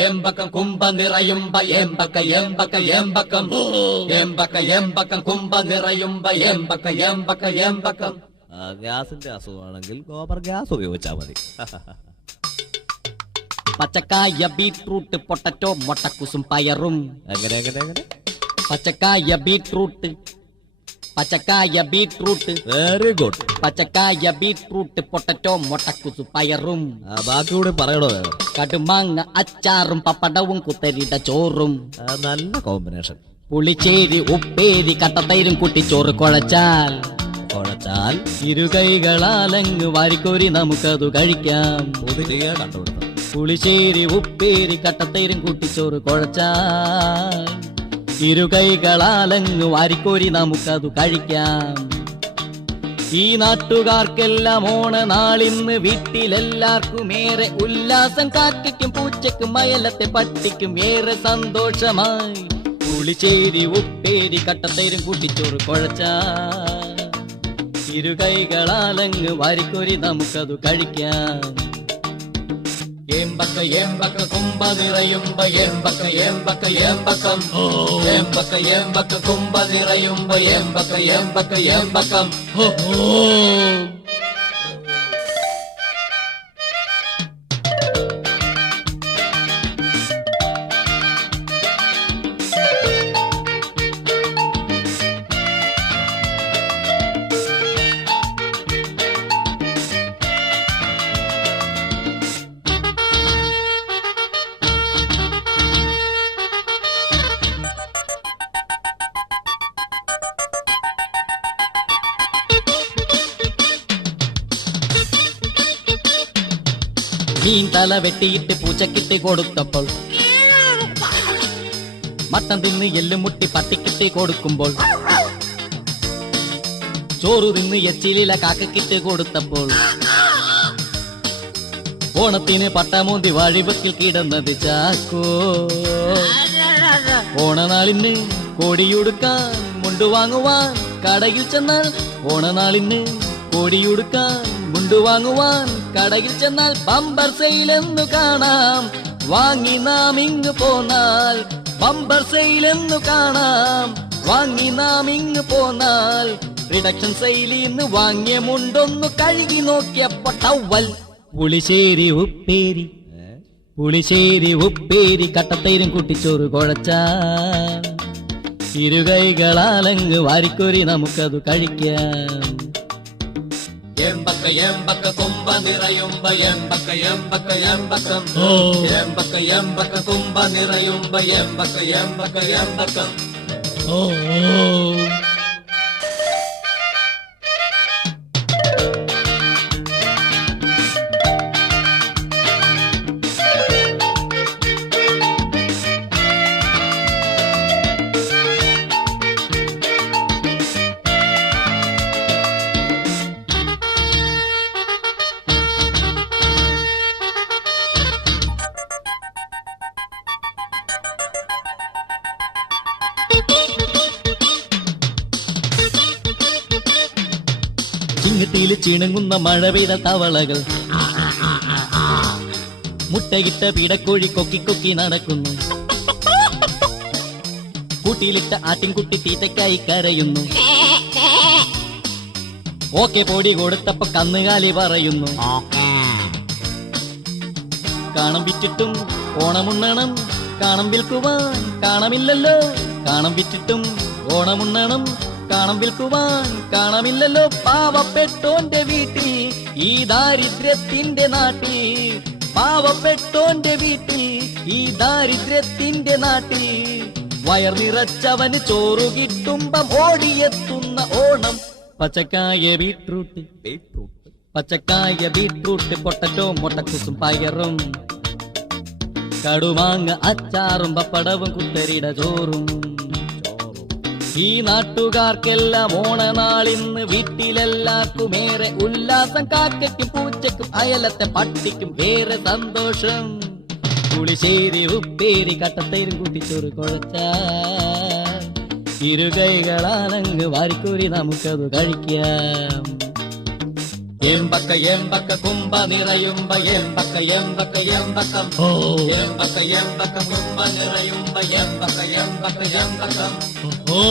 എമ്പക്കം കുമ്പ നിറയുമ്പ എമ്പക്കം കുമ്പ നിറയുമ്പ എമ്പക്കം. ഗ്യാസിന്റെ അസുഖമാണെങ്കിൽ ഗോബർ ഗ്യാസ് ഉപയോഗിച്ചാൽ മതി. പച്ചക്കായ, ബീട്രൂട്ട്, പൊട്ടറ്റോ, മൊട്ടക്കുസും പയറും. എങ്ങനെ? പച്ചക്കായ, ബീട്രൂട്ട്, വെരി ഗുഡ്. പച്ചക്കായ, ബീട്രൂട്ട്, പൊട്ടറ്റോ, മൊട്ടക്കുസു, പയറും. ബാക്കി കൂടി പറയണോ? കടുമാങ്ങ, അച്ചാറും, പപ്പടവും, കുത്തരിയുടെ ചോറും. നല്ല കോമ്പിനേഷൻ. പുളിച്ചേരി, ഉപ്പേരി, കട്ടത്തൈരും കുട്ടിച്ചോറ് കുഴച്ചാൽ ഇരുകൈകളാലങ്ങ് വാരിക്കോരി നമുക്കതു കഴിക്കാം. കണ്ടുപിടുത്തം. പുളിശ്ശേരി, ഉപ്പേരി, കട്ടത്തൈരും കുട്ടിച്ചോറ് കുഴച്ചാൽ ഇരുകൈകളാലങ്ങ് വാരിക്കോരി നമുക്കതു കഴിക്കാം. ഈ നാട്ടുകാർക്കെല്ലാം ഓണനാളിന്ന് വീട്ടിലെല്ലാവർക്കും ഏറെ ഉല്ലാസം. കാക്കയ്ക്കും പൂച്ചയ്ക്കും മയലത്തെ പട്ടിക്കും ഏറെ സന്തോഷമായി. പുളിശ്ശേരി, ഉപ്പേരി, കട്ടത്തൈരും കുട്ടിച്ചോറ് കുഴച്ചാൽ ഇരുകൈകളാലങ്ങ് വാരിക്കോരി നമുക്കതു കഴിക്കാം. എമ്പക്ക കുമ്പ നിറയുമ്പ എമ്പക്കം കുമ്പ നിറയുമ്പ എമ്പക്കം. മീൻ തല വെട്ടിയിട്ട് പൂച്ചക്കിട്ട് കൊടുത്തപ്പോൾ, മട്ടൻ തിന്ന് എല്ലുമുട്ടി പട്ടിക്കിട്ട് കൊടുക്കുമ്പോൾ, ചോറ് തിന്ന് എച്ചിലില കാക്കക്കിട്ട് കൊടുത്തപ്പോൾ, ഓണത്തിന് പട്ടമൂന്തി വഴിവക്കിൽ കിടന്നത് ചാക്കോ. ഓണനാളിന് കോടിയുടുക്കാൻ മുണ്ടുവാങ്ങുവാൻ കടയിൽ ചെന്നാൽ, ഓണനാളിന് കോടിയുടുക്കാൻ മുണ്ടുവാങ്ങുവാൻ കടയിൽ ചെന്നാൽ ബമ്പർ സെയിലെന്നു കാണാം. വാങ്ങി നാം ഇങ്ങ് പോന്നാൽ ബമ്പർ സെയിലെന്നു കാണാം. വാങ്ങി നാം ഇങ്ങ് പോന്നാൽ റിഡക്ഷൻ സെയിലിന്ന് വാങ്ങിയ മുണ്ടൊന്നു കഴുകി നോക്കിയപ്പോ ടവൽ. പുളിശ്ശേരി ഉപ്പേരി പുളിശ്ശേരി ഉപ്പേരി കട്ടത്തൈരും കുട്ടിച്ചോറ് കുഴച്ച ഇരുകൈകളാലങ്ങ് വാരിക്കൊരി നമുക്കത് കഴിക്കാം. എമ്പക്ക എമ്പക്ക കുമ്പ നിറയുമ്പ എമ്പക്ക എമ്പക്ക എമ്പക്കം. എമ്പക്ക എമ്പക്ക കുമ്പ നിറയുമ്പ എമ്പക്ക എമ്പക്ക എമ്പക്കം. ചിങ്ങത്തില് ചിണുങ്ങുന്ന മഴ പെയ്ത തവളകൾ, മുട്ടയിട്ട പിടക്കോഴി കൊക്കി കൊക്കി നടക്കുന്നു. കൂട്ടിയിലിട്ട ആട്ടിൻകുട്ടി തീറ്റയ്ക്കായി കരയുന്നു. ഓക്കെ പൊടി കൊടുത്തപ്പോ കന്നുകാലി പറയുന്നു. കാണം വിറ്റിട്ടും ഓണമുണ്ണണം, കാണം വിൽക്കുവാൻ കാണമില്ലല്ലോ. കാണം വിറ്റിട്ടും ഓണമുണ്ണണം, കാണം വിൽക്കുവാൻ കാണമില്ലല്ലോ. പാവപ്പെട്ടോന്റെ വീട്ടിൽ ഈ ദാരിദ്ര്യത്തിന്റെ നാട്ടിൽ, പാവപ്പെട്ടോന്റെ വീട്ടിൽ ഈ ദാരിദ്ര്യത്തിന്റെ നാട്ടിൽ വയർ നിറച്ചവന് ചോറു കിട്ടുമ്പം ഓടിയെത്തുന്ന ഓണം. പച്ചക്കായ ബീട്രൂട്ട് പച്ചക്കായ ബീട്രൂട്ട് പൊട്ടറ്റോ മുട്ടക്കുസും പയറും, കടുമാങ്ങ അച്ചാറും പപ്പടവും കുത്തരിട ചോറും. ഈ നാട്ടുകാർക്കെല്ലാം ഓണനാളിന്ന് വീട്ടിലെല്ലാവർക്കും ഏറെ ഉല്ലാസം. കാക്കയ്ക്കും പൂച്ചയ്ക്കും അയലത്തെ പട്ടിക്കും ഏറെ സന്തോഷം. പുളിശ്ശേരി ഉപ്പേരി കട്ടത്തൈരും കുട്ടിച്ചോറ് കുഴച്ച ഇരുകൈകളാലങ്ങ് വാരിക്കൂരി നമുക്കത് കഴിക്കാം. എമ്പക്ക എമ്പക്ക കുമ്പ നിറയുമ്പ എമ്പക്ക എമ്പക്ക എമ്പക്കം. എമ്പക്ക എമ്പക്ക കുമ്പ നിറയുമ്പ എമ്പക്ക എമ്പക്ക എമ്പക്കം. ഓ